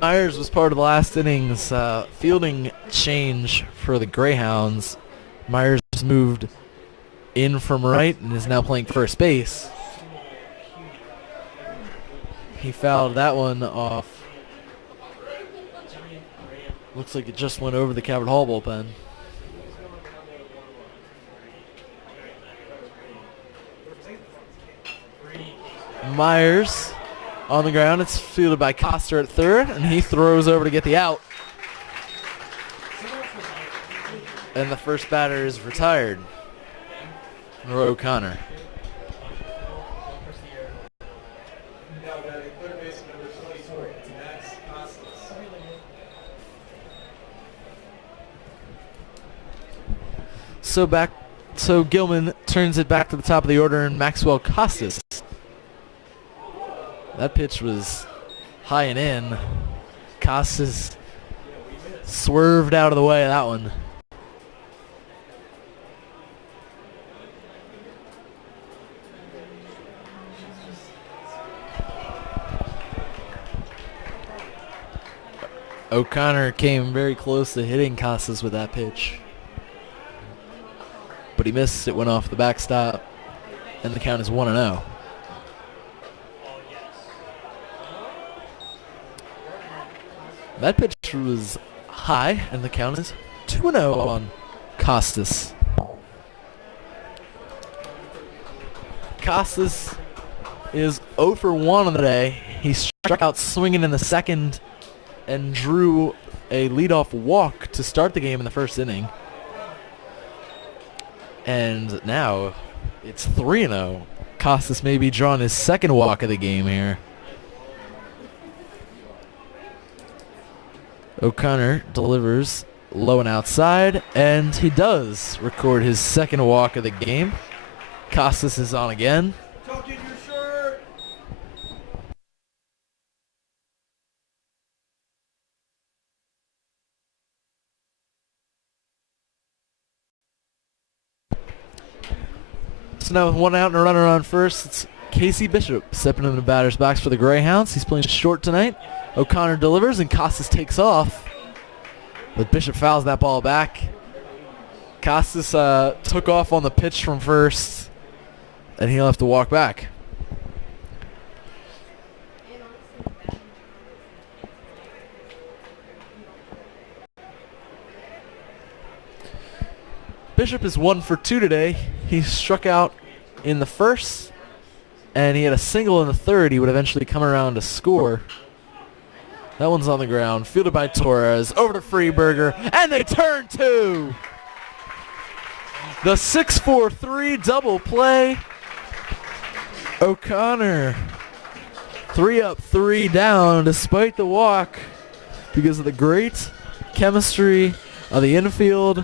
Myers was part of the last inning's fielding change for the Greyhounds. Myers moved in from right and is now playing first base. He fouled that one off. Looks like it just went over the Calvert Hall bullpen. Myers on the ground. It's fielded by Coster at third, and he throws over to get the out. And the first batter is retired. Roy O'Connor. So Gilman turns it back to the top of the order, and Maxwell Costas. That pitch was high and in. Costas swerved out of the way of that one. O'Connor came very close to hitting Costas with that pitch. but he missed. It went off the backstop, and the count is 1-0. That pitch was high, and the count is 2-0 on Costas. Costas is 0 for 1 on the day. He struck out swinging in the second and drew a leadoff walk to start the game in the first inning. And now it's 3-0. Costas may be drawing his second walk of the game here. O'Connor delivers low and outside, and he does record his second walk of the game. Costas is on again. Tuck in your shirt. So now with 1 out and a runner on first, it's Casey Bishop stepping in the batter's box for the Greyhounds. He's playing short tonight. O'Connor delivers and Costas takes off, but Bishop fouls that ball back. Costas took off on the pitch from first, and he'll have to walk back. Bishop is 1 for 2 today. He struck out in the first, and he had a single in the third. He would eventually come around to score. That one's on the ground, fielded by Torres, over to Freeberger, and they turn 2. The 6-4-3 double play. O'Connor 3 up, 3 down, despite the walk, because of the great chemistry of the infield.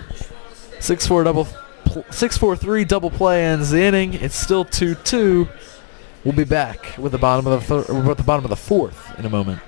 6-4-3 double play ends the inning. It's still 2-2. We'll be back with the bottom of the fourth in a moment.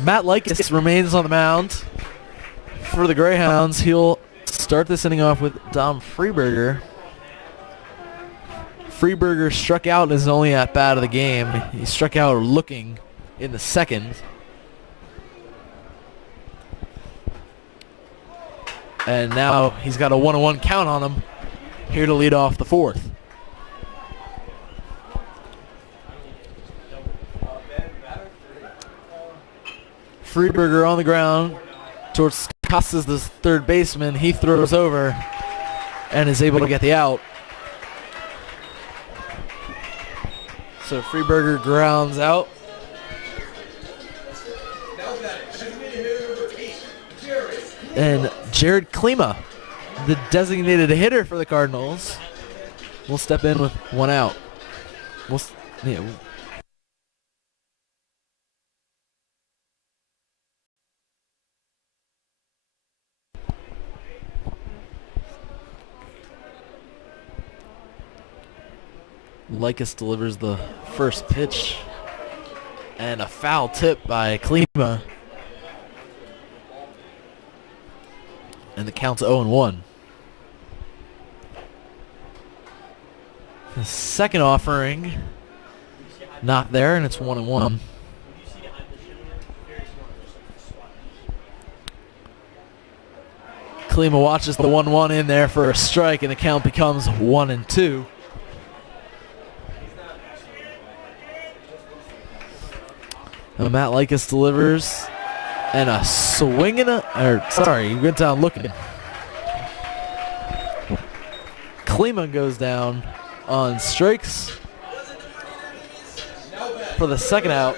Matt Likas remains on the mound for the Greyhounds. He'll start this inning off with Dom Freeberger. Freeberger struck out in his only at-bat of the game. He struck out looking in the second. And now he's got a 1-1 count on him, here to lead off the fourth. Freeberger on the ground towards Costas, the third baseman. He throws over and is able to get the out. So Freeberger grounds out. And Jared Klima, the designated hitter for the Cardinals, will step in with 1 out. Likas delivers the first pitch, and a foul tip by Klima. And the count's 0-1. The second offering Not there, and it's 1-1. Klima watches the 1-1 in there for a strike, and the count becomes 1-2. And Matt Likas delivers, and a swing and he went down looking. Klima goes down on strikes for the second out.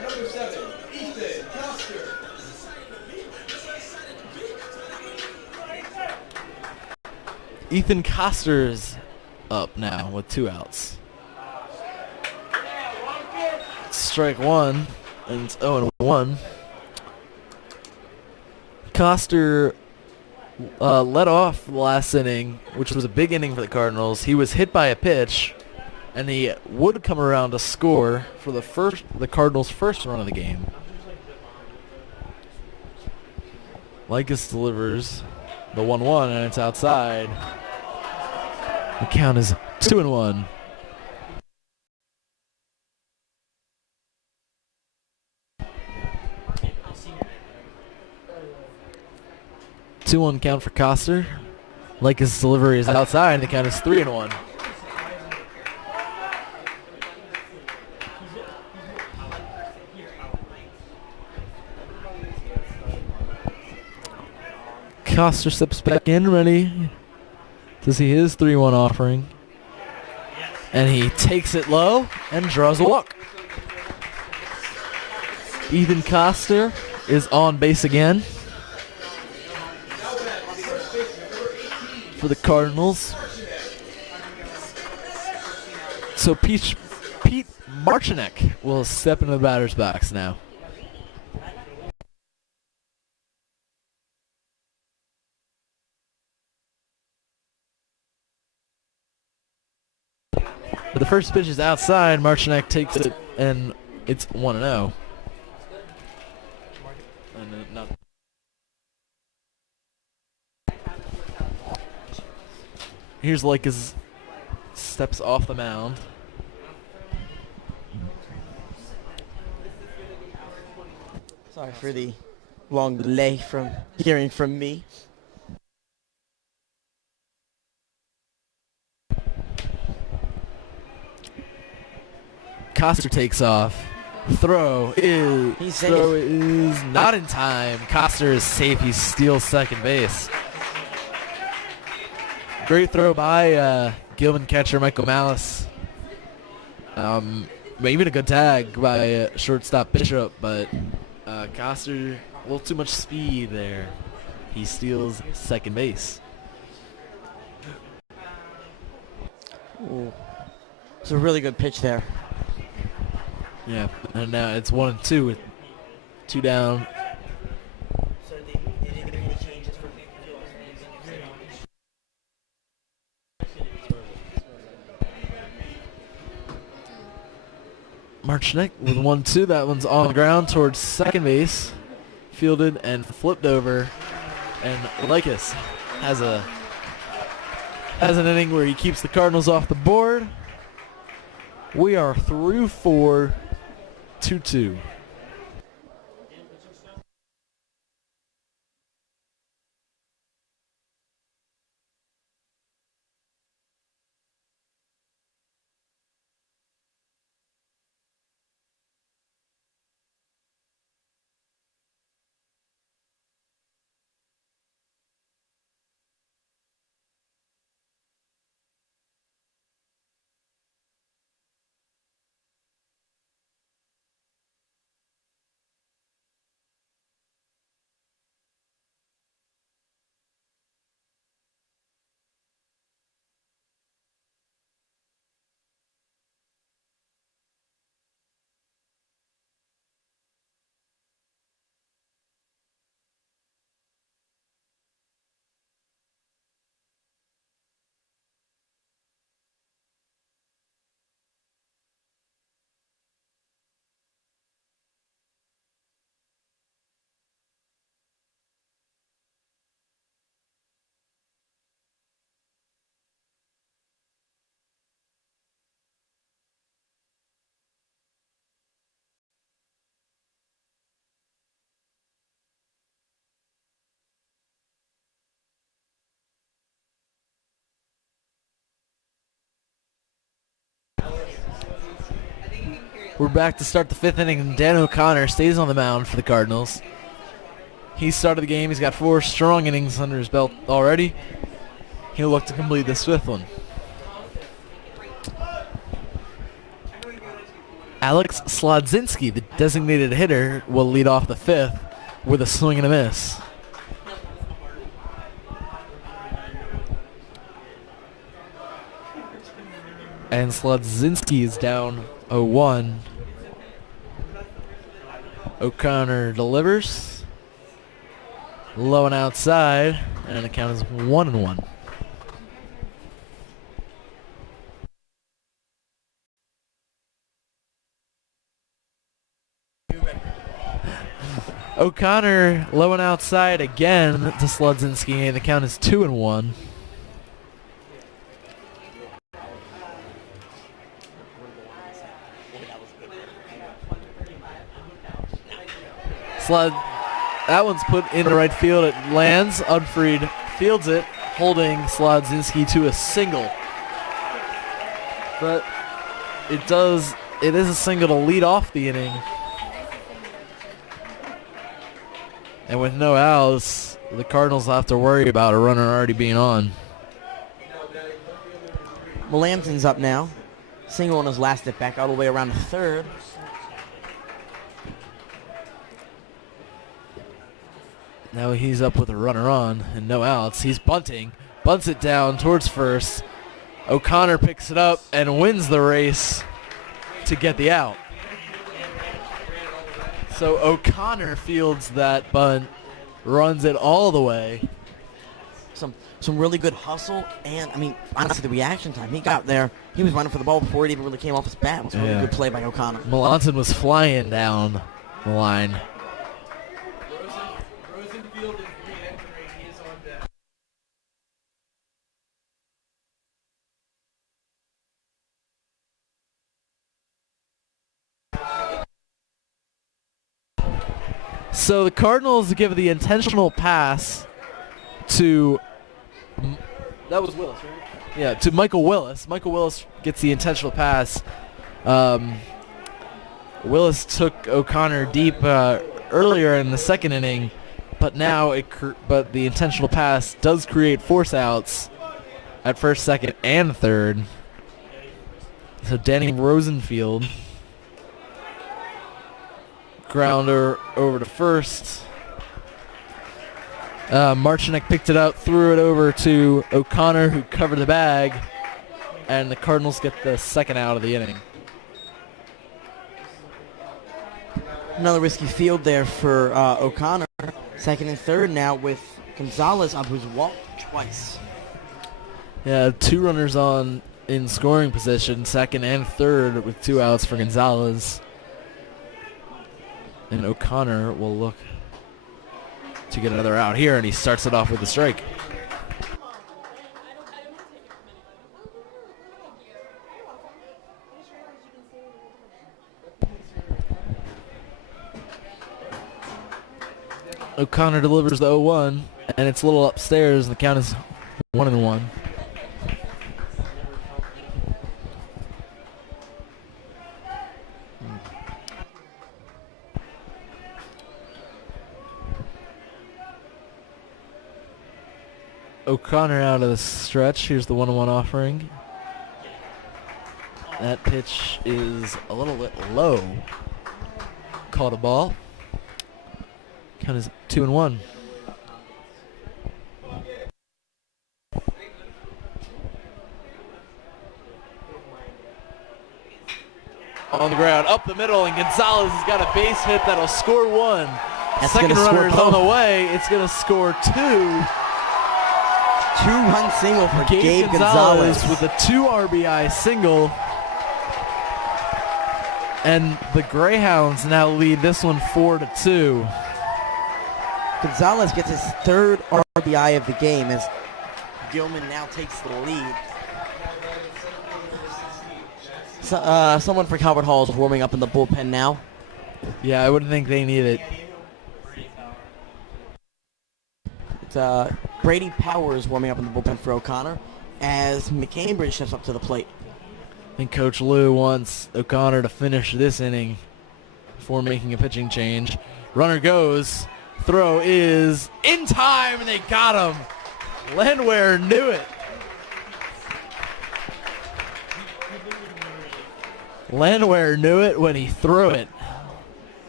Ethan Coster's up now with 2 outs. Strike one, and it's 0-1. Coster led off the last inning, which was a big inning for the Cardinals. He was hit by a pitch, and he would come around to score for the Cardinals' first run of the game. Likas delivers the 1-1, and it's outside. The count is 2-1. Two-one count for Coster. Likas' delivery is outside, and the count is 3-1. Coster steps back in, ready to see his 3-1 offering. And he takes it low and draws a walk. Ethan Coster is on base again for the Cardinals. So Pete Marchinek will step into the batter's box now. But the first pitch is outside. Marchinek takes it, and it's 1-0. Here's Likas steps off the mound. Sorry for the long delay from hearing from me. Coster takes off. Throw is not in time. Coster is safe. He steals second base. Great throw by Gilman catcher Michael Malice. Even a good tag by shortstop Bishop, but Coster, a little too much speed there. He steals second base. Ooh. It's a really good pitch there. Yeah, and now it's 1-2 with 2 down. Marchinek with 1-2. That one's on the ground towards second base. Fielded and flipped over. And Likas has an inning where he keeps the Cardinals off the board. We are through 4, 2-2. We're back to start the 5th inning, and Dan O'Connor stays on the mound for the Cardinals. He started the game. He's got 4 strong innings under his belt already. He'll look to complete this 5th one. Alex Slodzinski, the designated hitter, will lead off the 5th with a swing and a miss. And Slodzinski is down 0-1. O'Connor delivers. Low and outside, and the count is 1-1. O'Connor low and outside again to Slodzinski, and the count is 2-1. That one's put into right field. It lands. Unfried fields it, holding Slodzinski to a single. But it is a single to lead off the inning. And with no outs, the Cardinals will have to worry about a runner already being on. Melanton's up now. Single on his last at back all the way around the 3rd. Now he's up with a runner on and no outs. He's bunting. Bunts it down towards first. O'Connor picks it up and wins the race to get the out. So O'Connor fields that bunt, runs it all the way. Some really good hustle, and I mean, honestly, the reaction time. He got there. He was running for the ball before it even really came off his bat. It was a really good play by O'Connor. Melanton was flying down the line. Rosenfield is re-entering. He is on deck. So the Cardinals give the intentional pass to, that was Willis, right? Yeah, to Michael Willis. Michael Willis gets the intentional pass. Willis took O'Connor deep earlier in the 2nd inning, but now but the intentional pass does create force outs at 1st, 2nd, and 3rd. So Danny Rosenfield. Grounder over to first. Marchinek picked it up, threw it over to O'Connor, who covered the bag, and the Cardinals get the 2nd out of the inning. Another risky field there for O'Connor. 2nd and 3rd now with Gonzalez up, who's walked twice. Yeah, 2 runners on in scoring position, 2nd and 3rd with 2 outs for Gonzalez. And O'Connor will look to get another out here, and he starts it off with a strike. O'Connor delivers the 0-1, and it's a little upstairs, and the count is 1-1. O'Connor out of the stretch. Here's the 1-1 offering. That pitch is a little bit low. Called a ball. Count is 2-1. On the ground, up the middle, and Gonzalez has got a base hit that'll score 1. That's Second runner is both. on the way. It's going to score 2. 2-run single for Gabe Gonzalez with a 2 RBI single. And the Greyhounds now lead this one 4-2. Gonzalez gets his 3rd RBI of the game as Gilman now takes the lead. So, someone for Calvert Hall is warming up in the bullpen now. Yeah, I wouldn't think they need it. It's Brady Powers warming up in the bullpen for O'Connor as McCambridge steps up to the plate. I think Coach Lou wants O'Connor to finish this inning before making a pitching change. Runner goes. Throw is in time, and they got him. Landwehr knew it. Landwehr knew it when he threw it.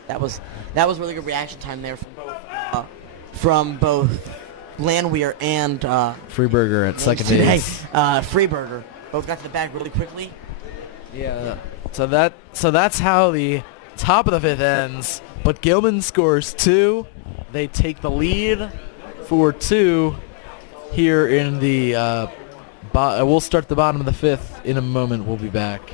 That was really good reaction time there from both Landwehr and Freeberger at second today. base. Freeberger both got to the bag really quickly. Yeah. So that's how the top of the fifth ends. But Gilman scores 2. They take the lead for 2 here in the. We'll start the bottom of the fifth in a moment. We'll be back.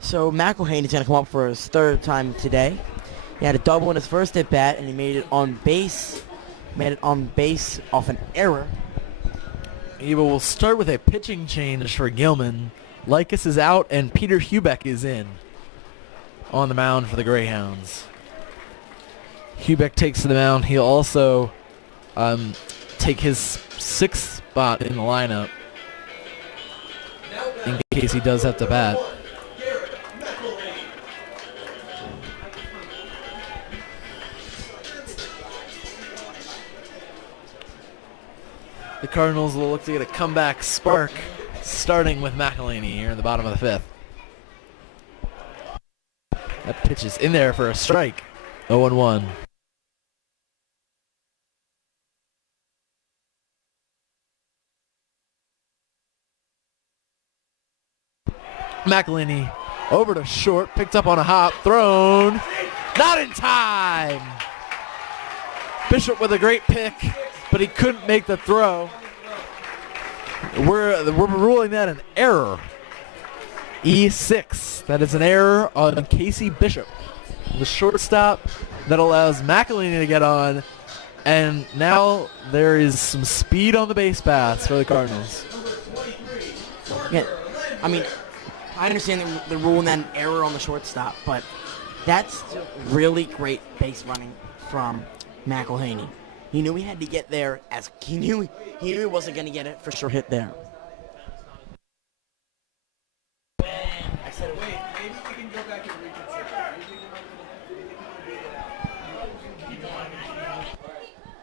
So McElhaney is going to come up for his third time today. He had a double in his first at bat, and he made it on base. Made it on base off an error. Eva will start with a pitching change for Gilman. Likas is out, and Peter Hubeck is in on the mound for the Greyhounds. Hubeck takes to the mound. He'll also take his 6th spot in the lineup in case he does have to bat. The Cardinals will look to get a comeback spark, starting with McElhaney here in the bottom of the fifth. That pitch is in there for a strike. 0-1. McElhaney over to short, picked up on a hop, thrown, not in time. Bishop with a great pick, but he couldn't make the throw. We're ruling that an error. E6. That is an error on Casey Bishop, the shortstop that allows McElhaney to get on, and now there is some speed on the base paths for the Cardinals. Yeah, I mean, I understand the rule and then error on the shortstop, but that's really great base running from McElhaney. He knew he had to get there as he knew he wasn't going to get it for sure hit there. I said, wait, maybe we can go back and reconsider.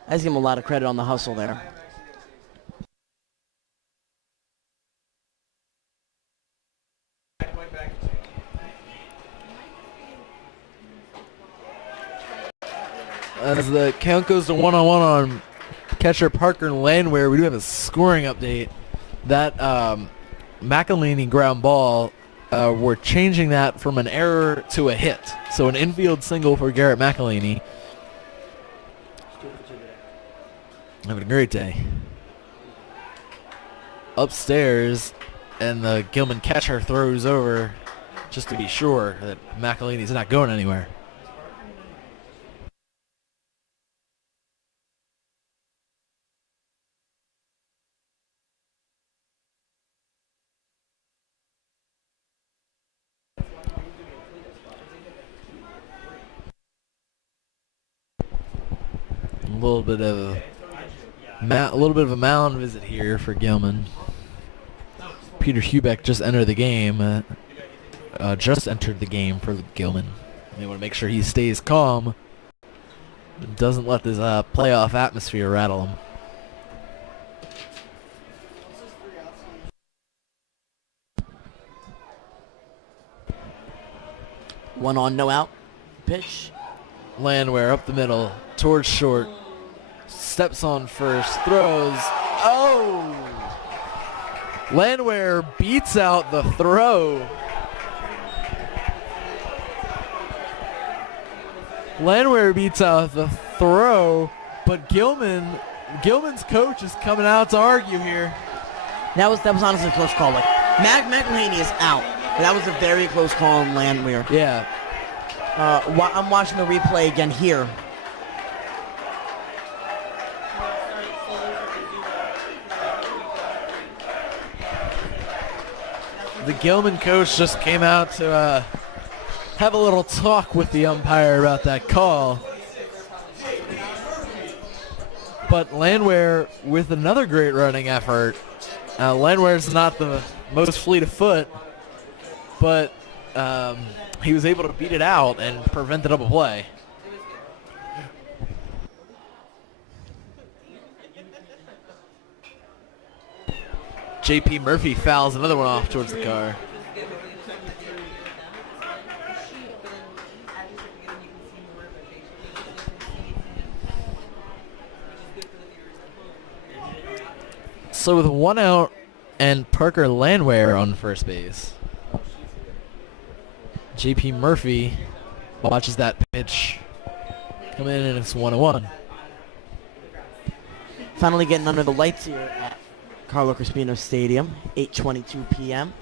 I just give him a lot of credit on the hustle there. As the count goes to 1-on-1 on catcher Parker Landwehr, we do have a scoring update. That McElhaney ground ball, we're changing that from an error to a hit. So an infield single for Garrett McElhaney. Having a great day. Upstairs, and the Gilman catcher throws over just to be sure that McElhaney's not going anywhere. A little bit of a mound visit here for Gilman. Peter Hubeck just entered the game. For Gilman. They want to make sure he stays calm and doesn't let this playoff atmosphere rattle him. 1 on, no out. Pitch. Landwehr up the middle, towards short. Steps on first, throws. Oh! Landwehr beats out the throw. Landwehr beats out the throw, but Gilman's coach is coming out to argue here. That was honestly a close call. Like, McElhaney is out, but that was a very close call on Landwehr. Yeah. I'm watching the replay again here. The Gilman coach just came out to have a little talk with the umpire about that call. But Landwehr with another great running effort. Landwehr's not the most fleet of foot, but he was able to beat it out and prevent the double play. J.P. Murphy fouls another one off towards the car. So with 1 out and Parker Landwehr on first base, J.P. Murphy watches that pitch come in, and it's 1-1. Finally getting under the lights here at Carlo Crispino Stadium, 8:22 p.m.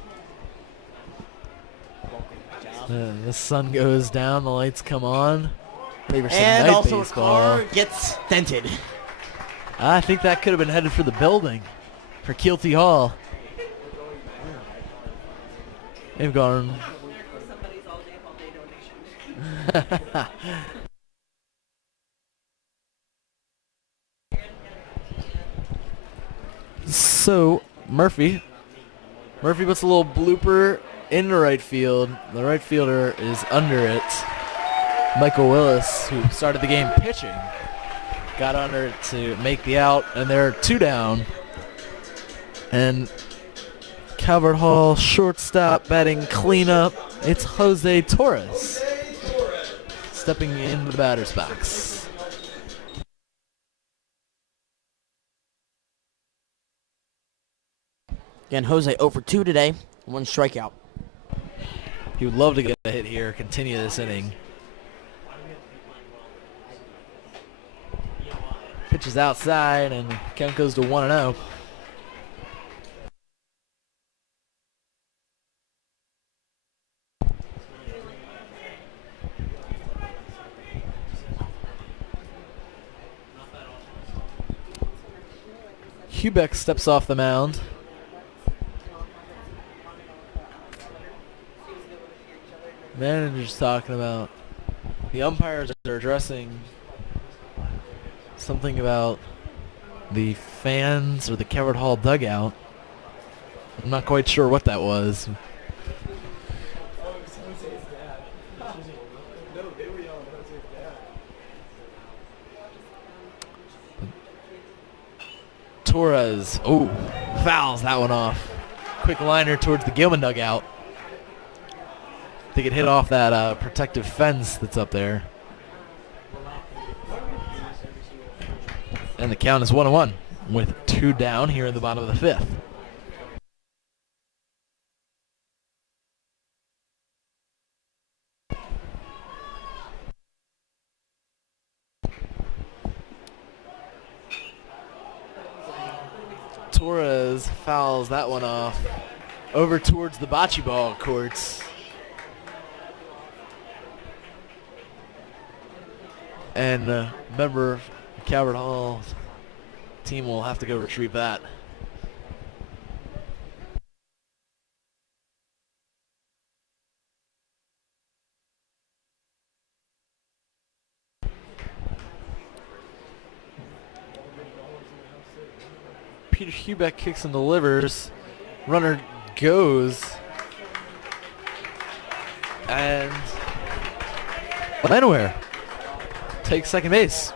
The sun goes down, the lights come on. Maybe some And night also baseball. a car gets dented. I think that could have been headed for the building, for Keelty Hall. They've gone. So Murphy puts a little blooper into right field. The right fielder is under it. Michael Willis, who started the game pitching, got under it to make the out, and they're 2 down. And Calvert Hall shortstop batting cleanup. It's Jose Torres stepping into the batter's box. Again, Jose 0 for 2 today, 1 strikeout. He would love to get a hit here, continue this inning. Pitches outside, and count goes to 1-0. Hubeck steps off the mound. Manager's talking about, the umpires are addressing something about the fans or the Calvert Hall dugout. I'm not quite sure what that was. Torres, fouls that one off. Quick liner towards the Gilman dugout. They could hit off that protective fence that's up there. And the count is 1-1 with 2 down here in the bottom of the 5th. Torres fouls that one off over towards the bocce ball courts. And a member of Calvert Hall team will have to go retrieve that. Peter Hubeck kicks and delivers. Runner goes. And Landwehr takes second base.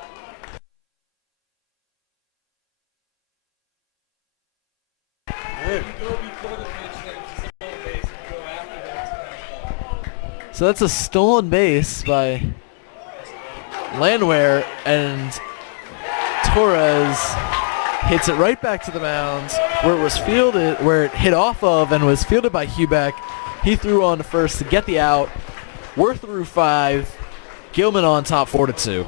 So that's a stolen base by Landwehr, and Torres hits it right back to the mound where it was fielded, where it hit off of and was fielded by Hubeck. He threw on to first to get the out. We're through 5. Gilman on top 4-2.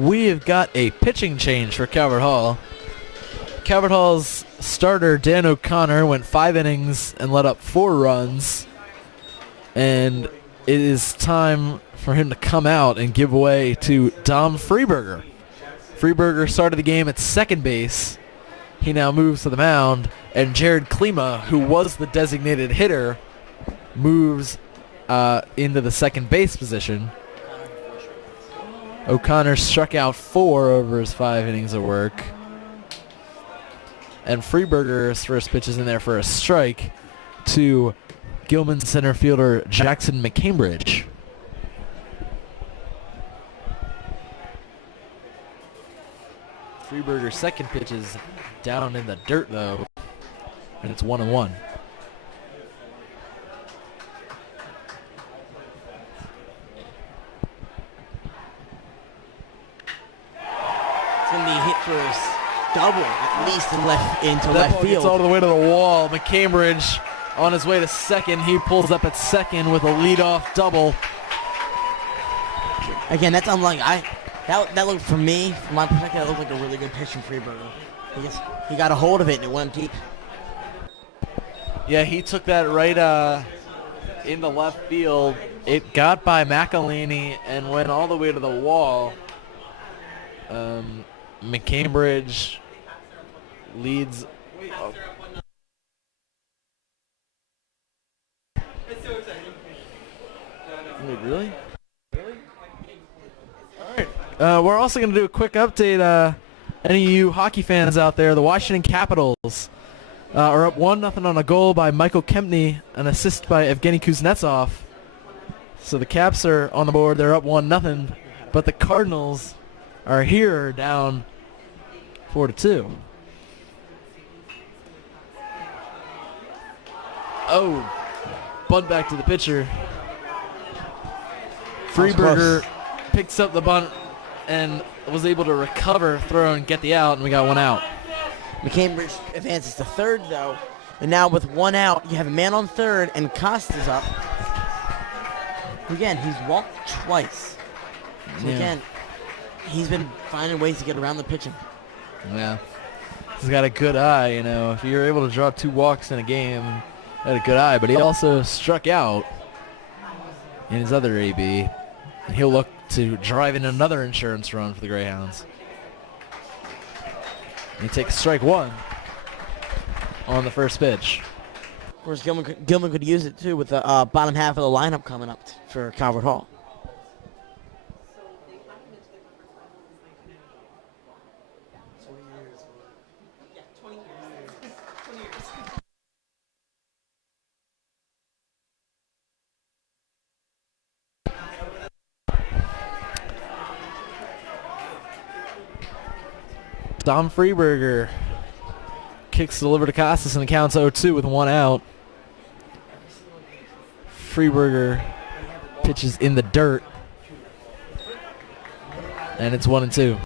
We have got a pitching change for Calvert Hall. Calvert Hall's starter, Dan O'Connor, went 5 innings and let up 4 runs. And it is time for him to come out and give way to Dom Freeberger. Freeberger started the game at second base. He now moves to the mound. And Jared Klima, who was the designated hitter, moves into the second base position. O'Connor struck out 4 over his 5 innings of work. And Freeberger's first pitch is in there for a strike to Gilman center fielder Jackson McCambridge. Freeberger's second pitch is down in the dirt, though, and it's 1-1. Going to be hit for his double, at least into That left ball field. gets all the way to the wall. McCambridge on his way to second. He pulls up at second with a leadoff double. Again, that's unlike that looked, for me, from my perspective, that looked like a really good pitch from Freeberger. He got a hold of it and it went deep. Yeah, he took that right in the left field. It got by McElhaney and went all the way to the wall. McCambridge leads. Oh. Wait, really? All right. We're also going to do a quick update. Any of you hockey fans out there, the Washington Capitals are up 1-0 on a goal by Michael Kempney, an assist by Evgeny Kuznetsov. So the Caps are on the board. They're up 1-0, but the Cardinals are here down 4-2. Oh, bunt back to the pitcher. Freeburger picks up the bunt and was able to recover, throw, and get the out, and we got one out. McCambridge advances to third, though. And now with one out, you have a man on third, and Costa's up. Again, he's walked twice. So again, he's been finding ways to get around the pitching. Yeah. He's got a good eye, you know. If you're able to draw 2 walks in a game, had a good eye. But he also struck out in his other AB. And he'll look to drive in another insurance run for the Greyhounds. And he takes strike 1 on the first pitch. Of course, Gilman could use it, too, with the bottom half of the lineup coming up for Calvert Hall. Dom Freeburger kicks delivered to Costas and it counts 0-2 with 1 out. Freeburger pitches in the dirt. And it's 1-2.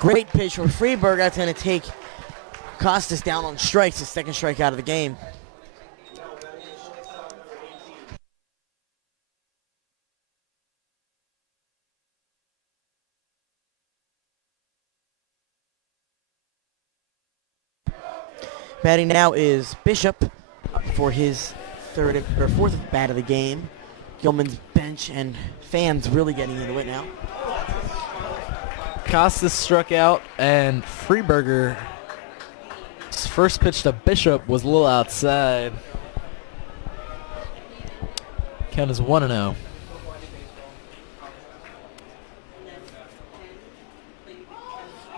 Great pitch from Freeburger. That's going to take Costas down on strikes, his second strike out of the game. Batting now is Bishop for his fourth bat of the game. Gilman's bench and fans really getting into it now. Costas struck out, and Freeburger's first pitch to Bishop was a little outside. Count is 1-0.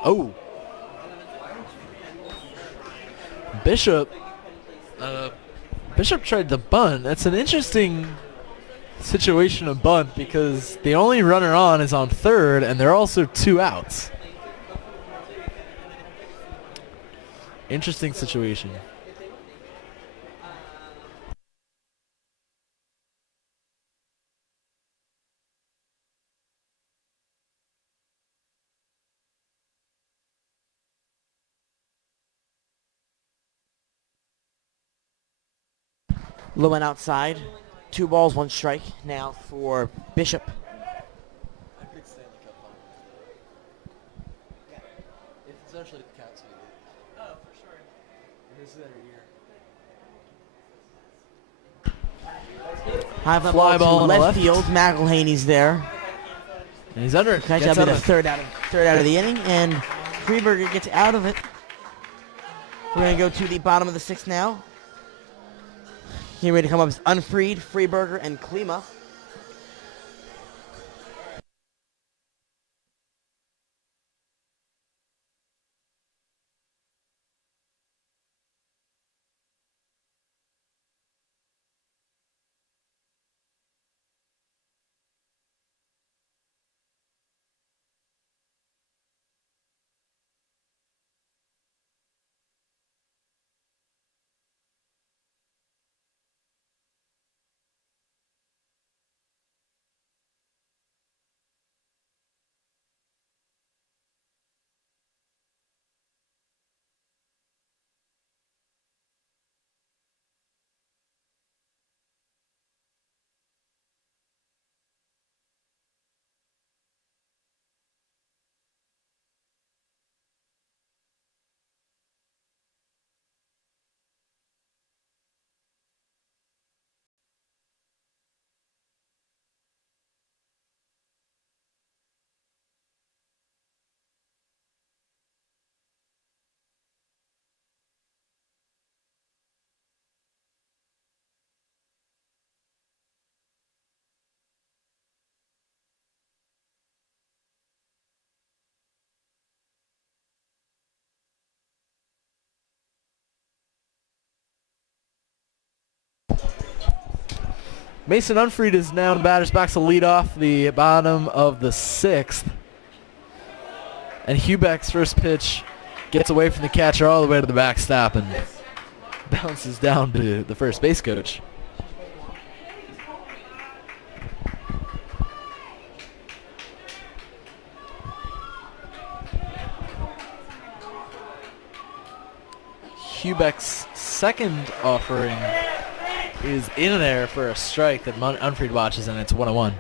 Oh. Bishop tried to bunt. That's an interesting situation of bunt because the only runner on is on third and there are also 2 outs. Interesting situation. Low and outside. 2 balls, 1 strike now for Bishop. High fly ball to left field. McElhaney's there. And he's under it. That'll be the third out of the inning, and Freeburger gets out of it. We're going to go to the bottom of the 6th now. Here ready to come up is Unfreed, Freeburger, and Klima. Mason Unfried is now in the batter's box to lead off the bottom of the 6th. And Hubeck's first pitch gets away from the catcher all the way to the backstop and bounces down to the first base coach. Hubeck's second offering is in there for a strike that Unfried watches, and it's 1-1.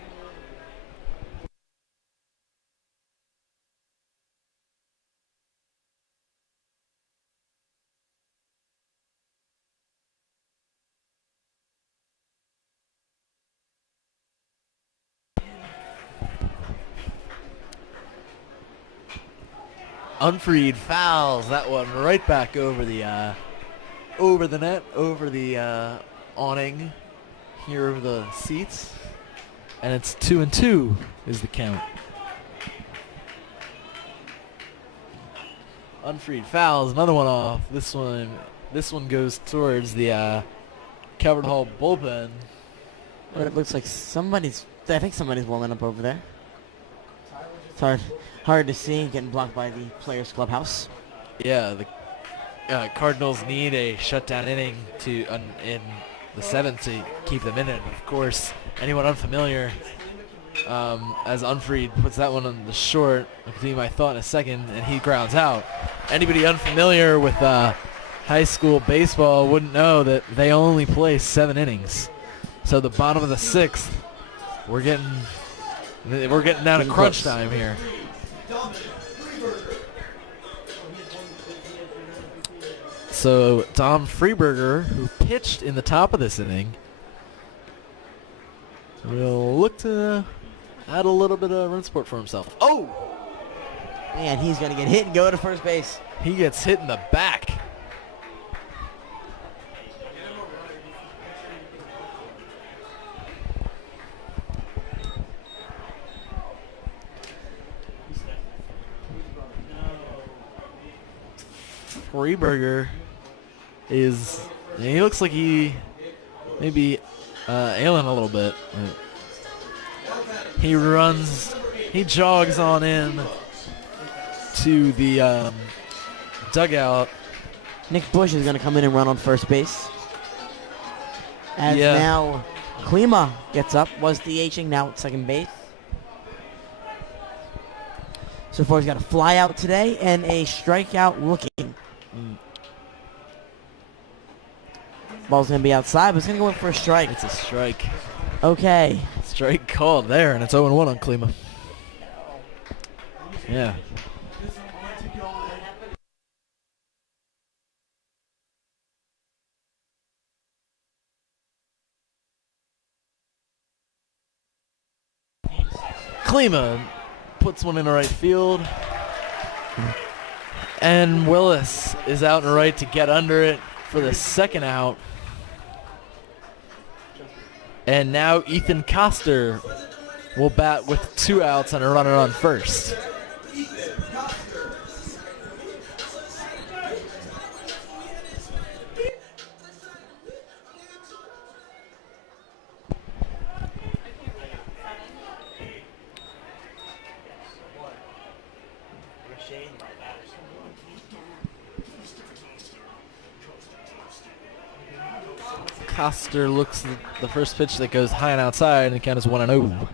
Unfried fouls that one right back over the net, over the awning here over the seats, and it's 2-2 is the count. Unfried fouls another one off. This one goes towards the Calvert Hall bullpen. But it looks like I think somebody's warming up over there. It's hard to see, getting blocked by the players' clubhouse. Yeah, the Cardinals need a shutdown inning in the 7th to keep them in it. Of course, anyone unfamiliar, as Unfried puts that one on the short, I'll continue my thought in a second, and he grounds out. Anybody unfamiliar with high school baseball wouldn't know that they only play 7 innings. So the bottom of the 6th, we're getting down to crunch time here. So Tom Freeberger, who pitched in the top of this inning, will look to add a little bit of run support for himself. Oh! Man, he's going to get hit and go to first base. He gets hit in the back. Freeberger he looks like he may be ailing a little bit. He jogs on in to the dugout. Nick Bush is going to come in and run on first base. As now Klima gets up, was DHing, now at second base. So far he's got a fly out today and a strikeout looking. Ball's going to be outside, but it's going to go in for a strike. It's a strike. Okay. Strike called there, and it's 0-1 on Klima. Yeah. Klima puts one in the right field. And Willis is out in the right to get under it for the second out. And now Ethan Coster will bat with 2 outs and a runner on first. Coster looks at the first pitch that goes high and outside, and the count is 1-0.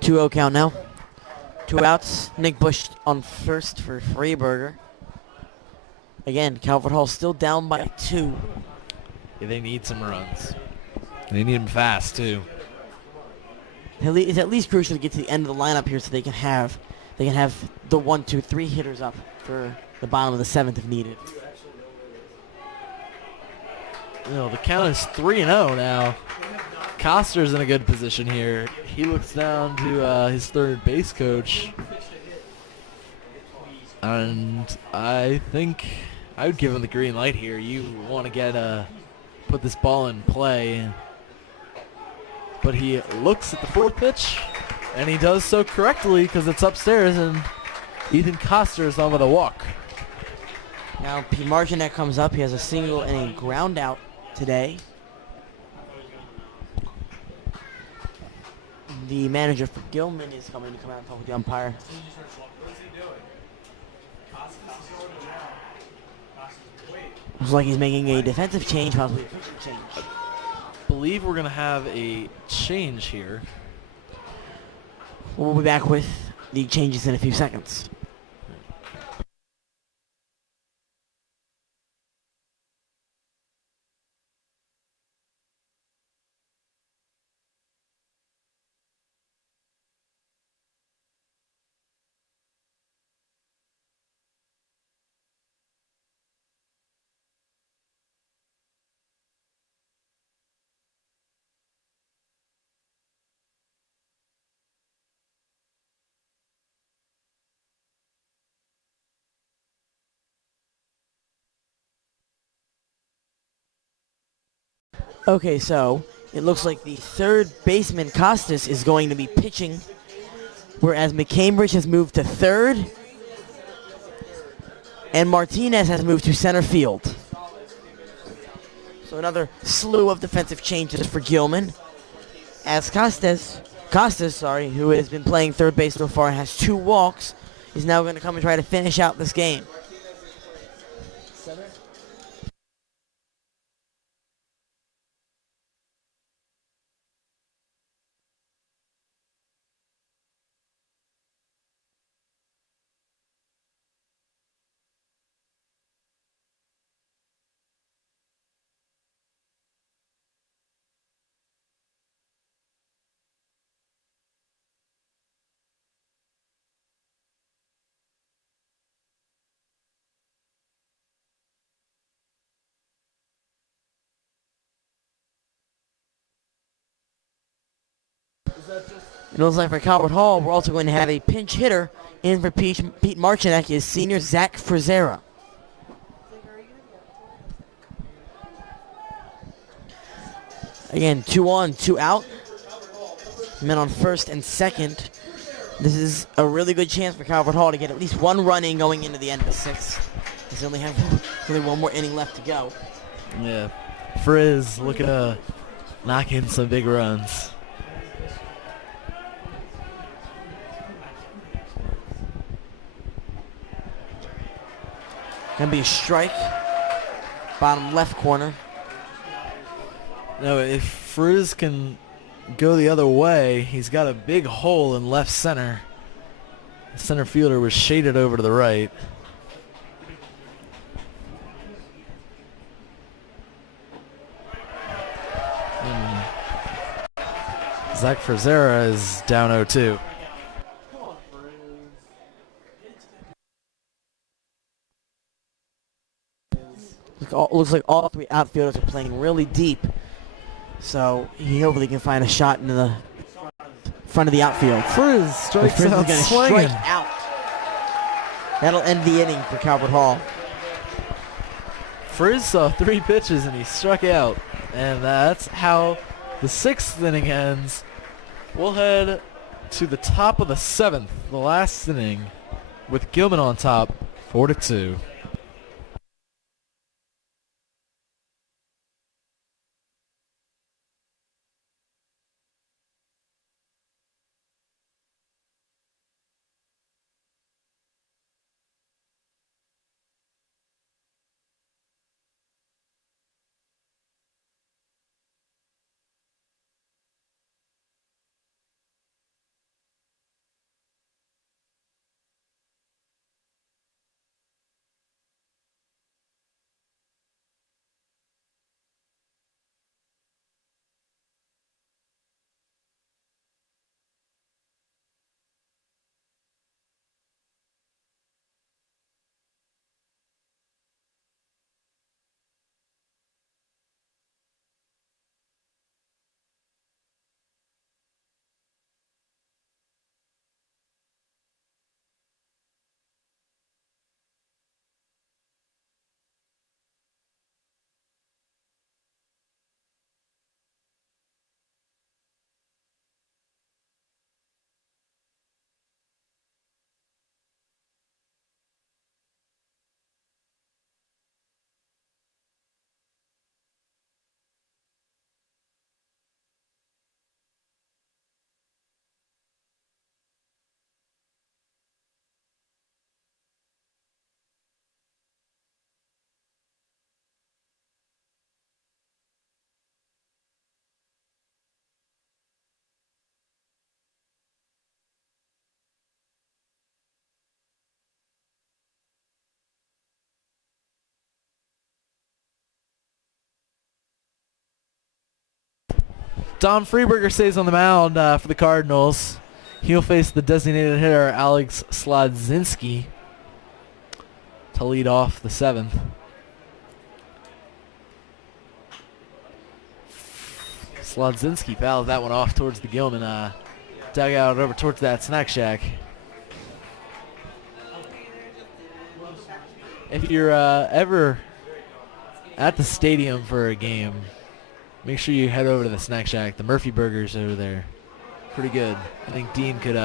Two 2-0 count now. 2 outs. Nick Bush on first for Freeberger. Again, Calvert Hall still down by 2. Yeah, they need some runs. And they need them fast, too. It's at least crucial to get to the end of the lineup here so they can have the 1, 2, 3 hitters up for the bottom of the 7th if needed. The count is 3-0 now. Coster's in a good position here. He looks down to his third base coach. And I think I would give him the green light here. You want to put this ball in play. but he looks at the fourth pitch, and he does so correctly because it's upstairs, and Ethan Coster is on with a walk. Now Pete Martinek comes up. He has a single and a ground out today. The manager for Gilman is coming to come out and talk with the umpire. Looks like he's making a defensive change, possibly a pitching change. I believe we're going to have a change here. We'll be back with the changes in a few seconds. Okay, so it looks like the third baseman, Costas, is going to be pitching, whereas McCambridge has moved to third, and Martinez has moved to center field. So another slew of defensive changes for Gilman, as Costas, who has been playing third base so far and has 2 walks, is now going to come and try to finish out this game. It looks like for Calvert Hall, we're also going to have a pinch hitter in for Pete Marchinek, is senior Zach Frazera. Again, 2 on, 2 out. Men on first and second. This is a really good chance for Calvert Hall to get at least 1 run in going into the end of the 6th. They only have only 1 more inning left to go. Yeah, Frizz looking to knock in some big runs. Gonna be a strike. Bottom left corner. No, if Frizz can go the other way, he's got a big hole in left center. The center fielder was shaded over to the right. Zach Frazera is down 0-2. Looks like all 3 outfielders are playing really deep. So he hopefully can find a shot into the front of the outfield. Frizz strikes Frizz out is swinging. going to strike out. That'll end the inning for Calvert Hall. Frizz saw 3 pitches and he struck out. And that's how the 6th inning ends. We'll head to the top of the 7th, the last inning, with Gilman on top, 4-2. Don Freeberger stays on the mound for the Cardinals. He'll face the designated hitter, Alex Slodzinski, to lead off the 7th. Slodzinski fouls that one off towards the Gilman dugout over towards that snack shack. If you're ever at the stadium for a game, make sure you head over to the snack shack. The Murphy Burgers over there, pretty good. I think Dean could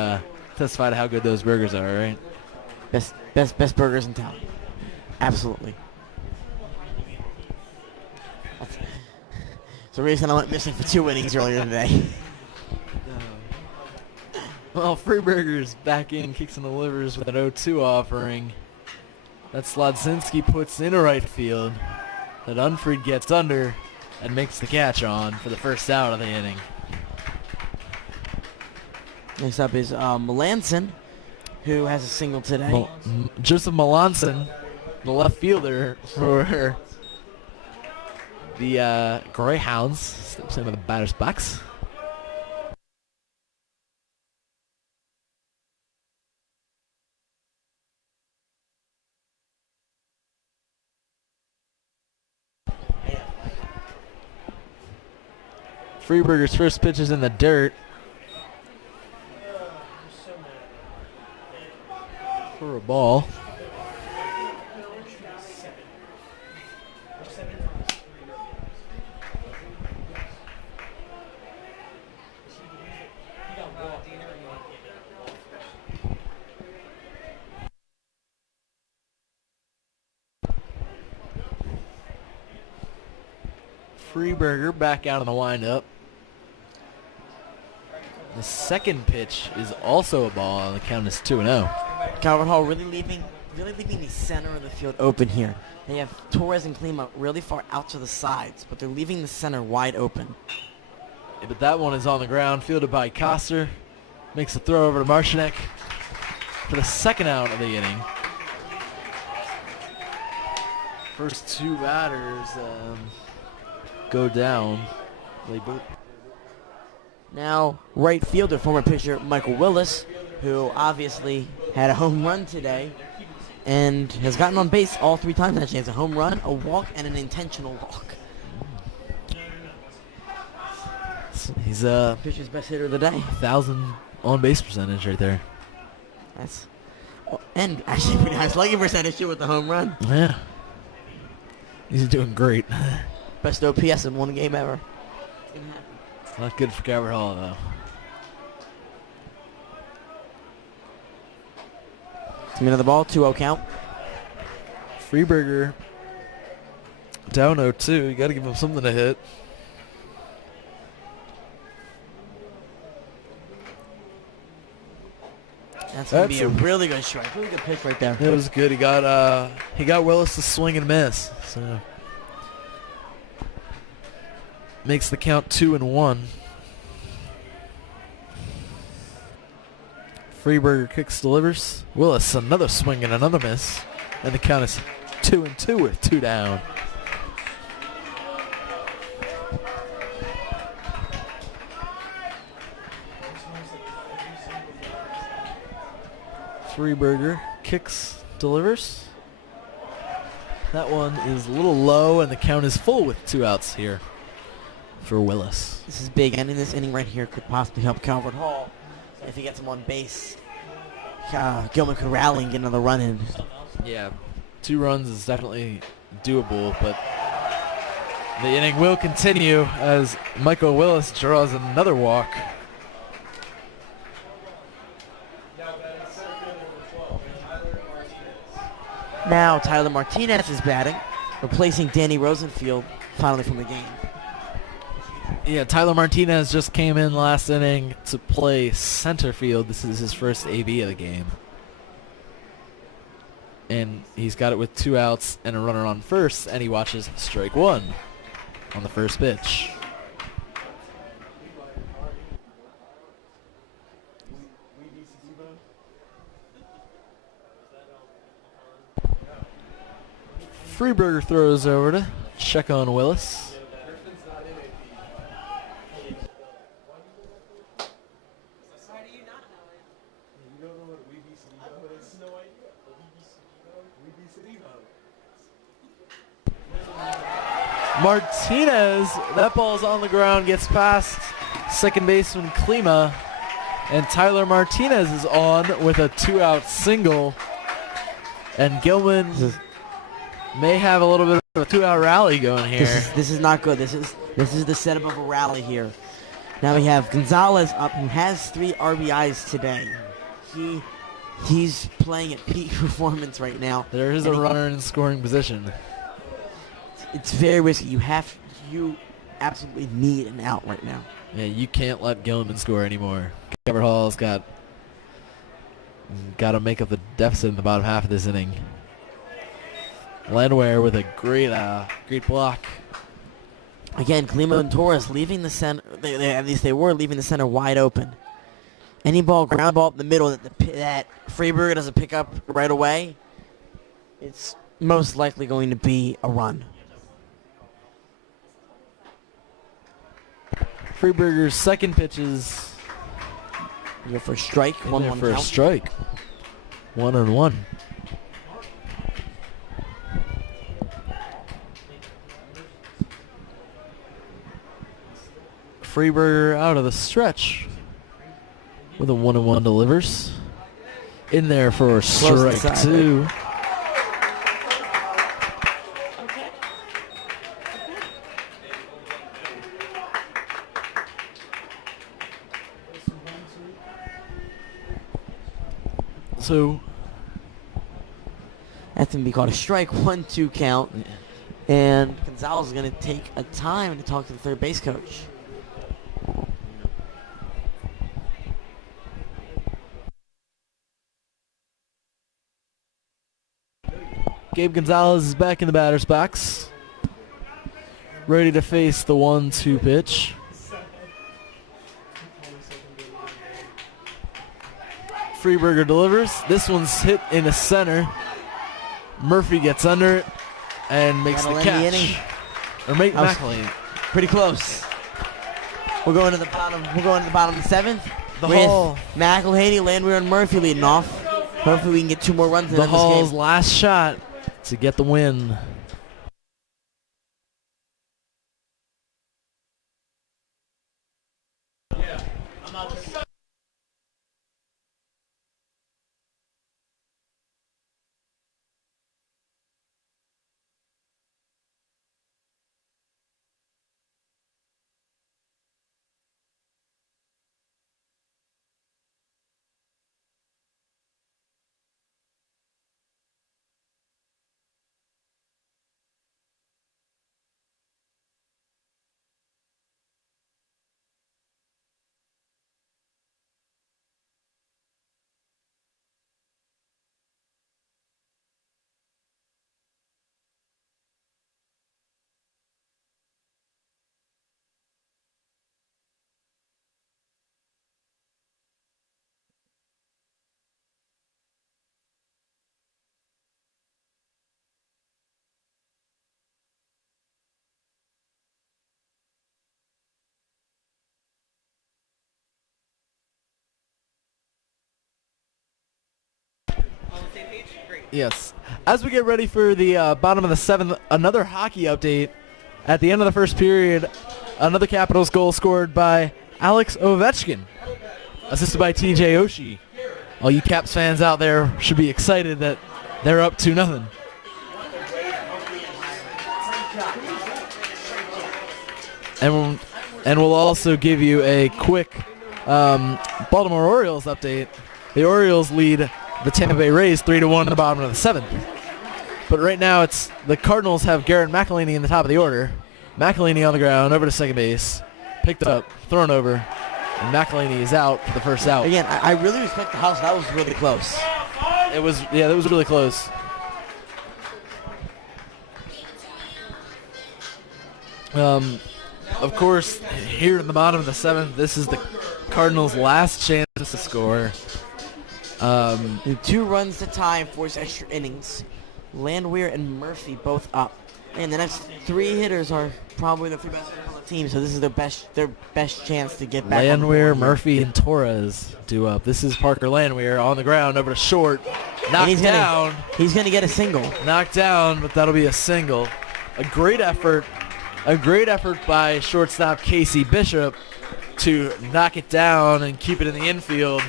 testify to how good those burgers are, right? Best burgers in town. Absolutely. That's the reason I went missing for 2 innings earlier today. Well, Freeberger's back in, kicks and delivers with an 0-2 offering. That Slodzinski puts in a right field. That Unfried gets under and makes the catch on for the first out of the inning. Next up is Melanson, who has a single today. Joseph Melanson, the left fielder for the Greyhounds, steps into the batter's box. Freeberger's first pitch is in the dirt. For a ball. Freeberger back out on the windup. The second pitch is also a ball, and the count is 2-0. Calvert Hall really leaving the center of the field open here. They have Torres and Klima really far out to the sides, but they're leaving the center wide open. Yeah, but that one is on the ground, fielded by Koster. Makes a throw over to Marcinek for the second out of the inning. First 2 batters go down. They both. Now, right fielder, former pitcher Michael Willis, who obviously had a home run today and has gotten on base all 3 times in that chance. A home run, a walk, and an intentional walk. He's pitcher's best hitter of the day. 1,000 on base percentage right there. That's and actually pretty high slugging percentage too with the home run. Yeah. He's doing great. Best OPS in 1 game ever. Not good for Calvert Hall, though. Minute of the ball, 2-0 count. Freeberger down 0-2. You got to give him something to hit. That's going to be a really good strike. Really good pitch right there. It was good. He got Willis to swing and miss. So makes the count 2-1. Freeberger kicks, delivers. Willis another swing and another miss, and the count is 2-2 with 2 down. Freeberger kicks, delivers. That one is a little low, and the count is full with 2 outs here for Willis. This is big, and in this inning right here could possibly help Calvert Hall. If he gets him on base, Gilman could rally and get another run in. Yeah, 2 runs is definitely doable, but the inning will continue as Michael Willis draws another walk. Now Tyler Martinez is batting, replacing Danny Rosenfield finally from the game. Yeah, Tyler Martinez just came in last inning to play center field. This is his first AB of the game. And he's got it with 2 outs and a runner on first, and he watches strike 1 on the first pitch. Freeberger throws over to check on Willis. Martinez, that ball's on the ground, gets past second baseman Klima, and Tyler Martinez is on with a 2-out single. And Gilman may have a little bit of a 2-out rally going here. This is not good. This is the setup of a rally here. Now we have Gonzalez up, who has 3 RBIs today. He's playing at peak performance right now. There is a runner in scoring position. It's very risky. You absolutely need an out right now. Yeah, you can't let Gilman score anymore. Calvert Hall's got to make up the deficit in the bottom half of this inning. Landwehr with a great block. Again, Klima and Torres leaving the center. At least they were leaving the center wide open. Any ball, ground ball up the middle that Freiberger doesn't pick up right away, it's most likely going to be a run. Freiberger's second pitch is You go for a strike. in 1-1 there for a count. strike. 1-1. Freiberger out of the stretch with a 1-1 delivers. In there for strike inside, 2. So That's going to be called a strike. 1-2 count. And Gonzalez is going to take a time to talk to the third base coach. Gabe Gonzalez is back in the batter's box, ready to face the 1-2 pitch. Freiberger delivers. This one's hit in the center. Murphy gets under it and makes the That'll end the catch. inning. Or make That was McElhaney. Pretty close. We're going to the bottom. We're going to the bottom of the 7th. The with Hall. McElhaney, Landwehr, and Murphy leading off. Hopefully we can get 2 more runs in The this Hall's game. last shot to get the win. Yes. As we get ready for the bottom of the 7th, another hockey update. At the end of the first period, another Capitals goal scored by Alex Ovechkin, assisted by TJ Oshie. All you Caps fans out there should be excited that they're up 2-0. And we'll also give you a quick Baltimore Orioles update. The Orioles lead the Tampa Bay Rays 3-1 in the bottom of the 7th. But right now it's the Cardinals have Garrett McElhaney in the top of the order. McElhaney on the ground, over to second base, picked up, thrown over, and McElhaney is out for the first out. Again, I really respect the house. That was really close. That was really close. Of course, here in the bottom of the 7th, this is the Cardinals' last chance to score. 2 runs to tie and force extra innings. Landwehr and Murphy both up. And the next 3 hitters are probably the 3 best hitters on the team, so this is their best chance to get back on the Landwehr, board here. Murphy, and Torres due up. This is Parker Landwehr on the ground, over to short. And Knocked down. He's gonna get a single. Knocked down, but that'll be a single. A great effort A great effort by shortstop Casey Bishop to knock it down and keep it in the infield,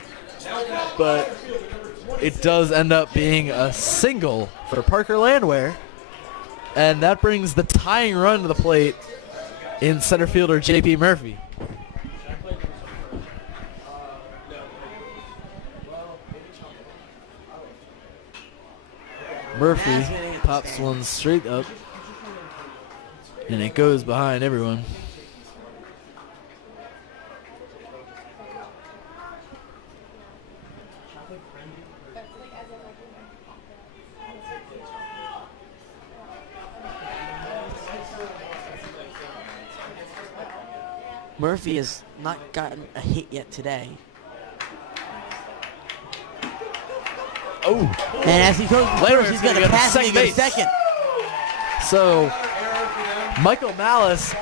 but it does end up being a single for Parker Landwehr, and that brings the tying run to the plate in center fielder J.P. Murphy. Murphy pops one straight up, and it goes behind everyone. Murphy has not gotten a hit yet today. Oh, And as he goes to first, he's going to pass and he goes second. So Michael Malice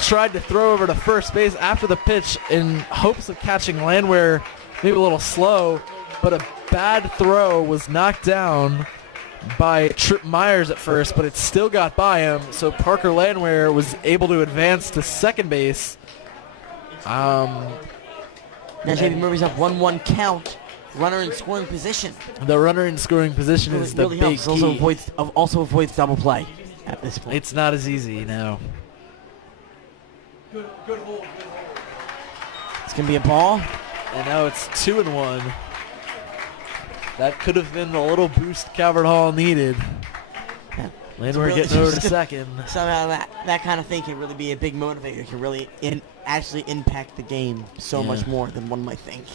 tried to throw over to first base after the pitch in hopes of catching Landwehr maybe a little slow, but a bad throw was knocked down by Trip Myers at first, but it still got by him, so Parker Landwehr was able to advance to second base. Now J.P. Murphy's up 1-1 count. Runner in scoring position. The runner in scoring position is the really big helps. key. Also avoids double play at this point. It's not as easy now. Good hold. It's going to be a ball. And now it's 2-1. That could have been the little boost Calvert Hall needed. Yeah. Landwehr getting over to second. Somehow that kind of thing can really be a big motivator. Can really actually impact the game so much more than one might think.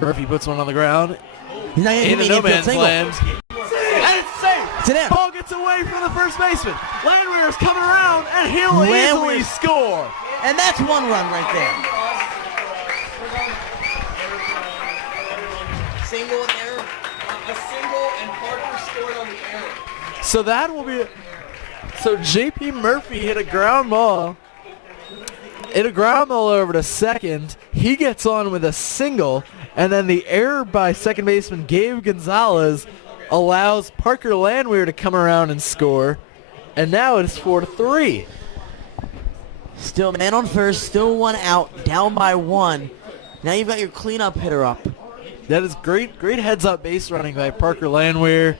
Murphy puts one on the ground. He's not In a getting no an man's single. land. And it's safe. It's an out. Ball gets away from the first baseman. Landwehr is coming around, and he'll Landwehr- easily score. And that's one run right there. Single and error. A single and Parker scored on the error. So that will be. So J.P. Murphy hit a ground ball. Hit a ground ball over to second. He gets on with a single, and then the error by second baseman Gabe Gonzalez allows Parker Landwehr to come around and score. And now it's 4-3. Still man on first, still one out, down by one. Now you've got your cleanup hitter up. That is great heads-up base running by Parker Landwehr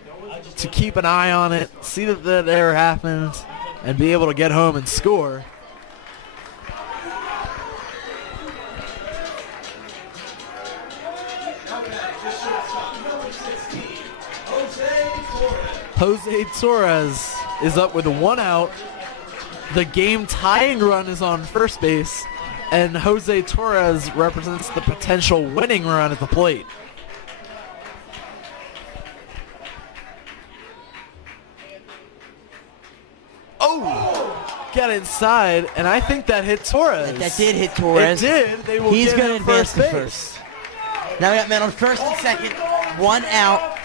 to keep an eye on it, see that error happens, and be able to get home and score. Jose Torres is up with one out. The game tying run is on first base, and Jose Torres represents the potential winning run at the plate. Oh! Got inside, and I think that hit Torres. That did hit Torres. It did. They will He's give going to him advance first to base. first. Now we got man on first and second, one out.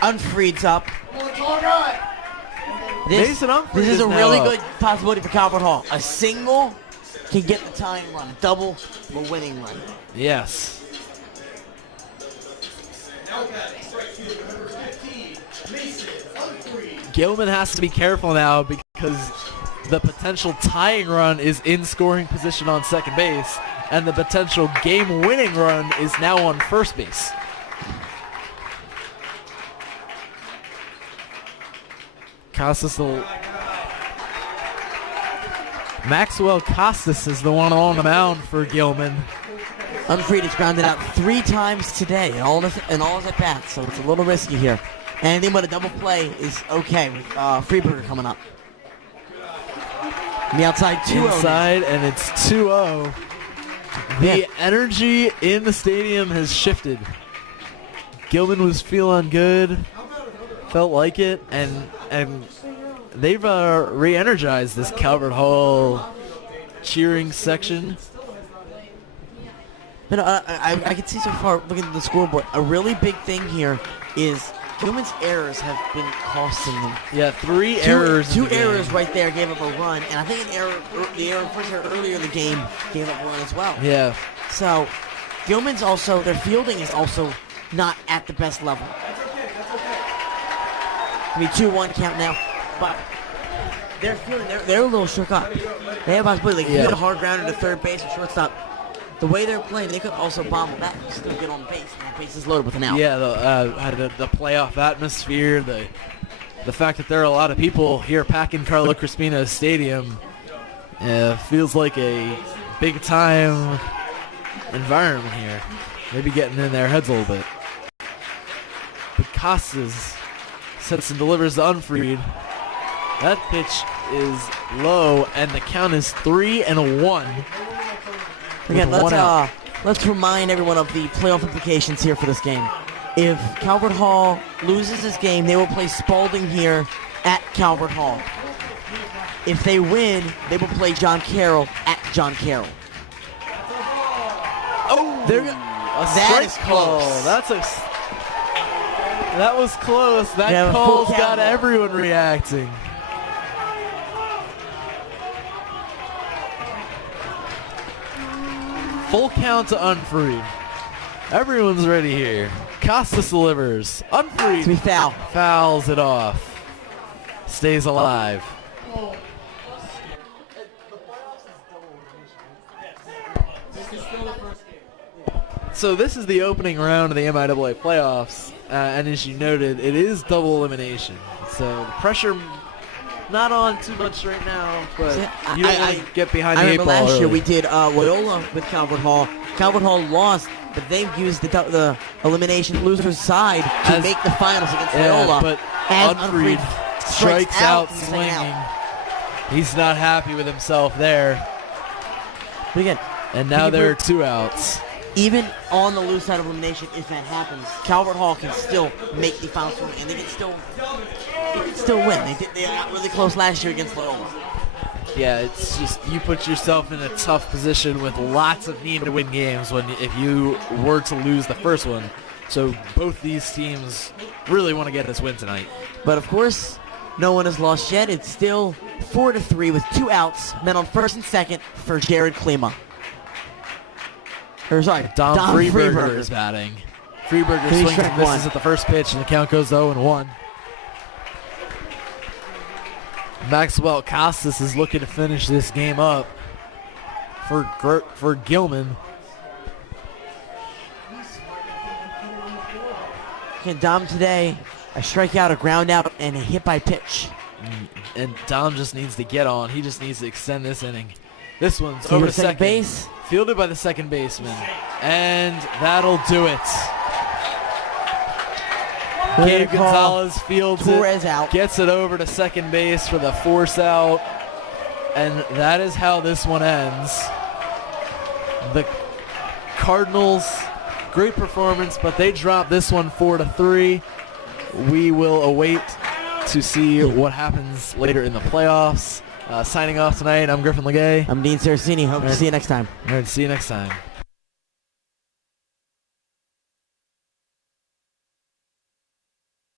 Unfreed's up. Mason Unfried This is a is now really up. good possibility for Calvert Hall. A single can get the tying run. A double, a winning run. Yes. Gilman has to be careful now because the potential tying run is in scoring position on second base, and the potential game-winning run is now on first base. Maxwell Costas is the one on the mound for Gilman. Unfreed has grounded out 3 times today in all his at-bats, so it's a little risky here. Anything but a double play is okay with Freeberger coming up. On the outside, 2-0. Inside, and it's 2-0. The Yeah. energy in the stadium has shifted. Gilman was feeling good, felt like it, and they've re-energized this Calvert Hall cheering section. But I can see so far, looking at the scoreboard, a really big thing here is Gilman's errors have been costing them. Yeah, 3 errors. Two in the errors game. right there gave up a run, and I think the error first error earlier in the game gave up a run as well. Yeah. So Gilman's also, their fielding is also not at the best level. It's going to be 2-1 count now. But they're a little shook up. They have possibility. They can hit a hard grounder to third base or shortstop. The way they're playing, they could also bomb back and still get on base. And the base is loaded with an out. Yeah, the playoff atmosphere, the fact that there are a lot of people here packing Carlo Crispino Stadium feels like a big-time environment here. Maybe getting in their heads a little bit. But Casas sets and delivers to Unfried. That pitch is low, and the count is 3-1. Again, let's remind everyone of the playoff implications here for this game. If Calvert Hall loses this game, they will play Spalding here at Calvert Hall. If they win, they will play John Carroll at John Carroll. Oh, that is close. That was close. That call's got everyone reacting. Full count to Unfried. Everyone's ready here. Casas delivers. Unfried. It's gonna be foul. Fouls it off. Stays alive. So this is the opening round of the MIAA playoffs, and as you noted, it is double elimination. So the pressure not on too much right now, but you don't want to get behind the eight ball. I remember last year early. we did Loyola with Calvert Hall. Calvert Hall lost, but they used the elimination losers side to make the finals against Loyola. But Unfried strikes out swinging. He's not happy with himself there. But again, and now there are 2 outs. Even on the lose side of elimination, if that happens, Calvert Hall can still make the finals, and they can still win. They got really close last year against Loyola. Yeah, it's just you put yourself in a tough position with lots of need to win games if you were to lose the first one. So both these teams really want to get this win tonight. But of course, no one has lost yet. It's still 4-3 with 2 outs. Men on first and second for Jared Klima. Dom Freeberger is batting. Freeberger swings and misses at the first pitch, and the count goes 0-1. Maxwell Casas is looking to finish this game up for Gilman. Okay, Dom today, a strikeout, a ground out, and a hit by pitch. And Dom just needs to get on. He just needs to extend this inning. This one's over to second base. Fielded by the second baseman. And that'll do it. Gabe Gonzalez fields it, out. Gets it over to second base for the force out. And that is how this one ends. The Cardinals, great performance, but they dropped this one 4-3. We will await to see what happens later in the playoffs. Signing off tonight, I'm Griffin Legay. I'm Dean Saracini. Hope to see you next time. All right, see you next time.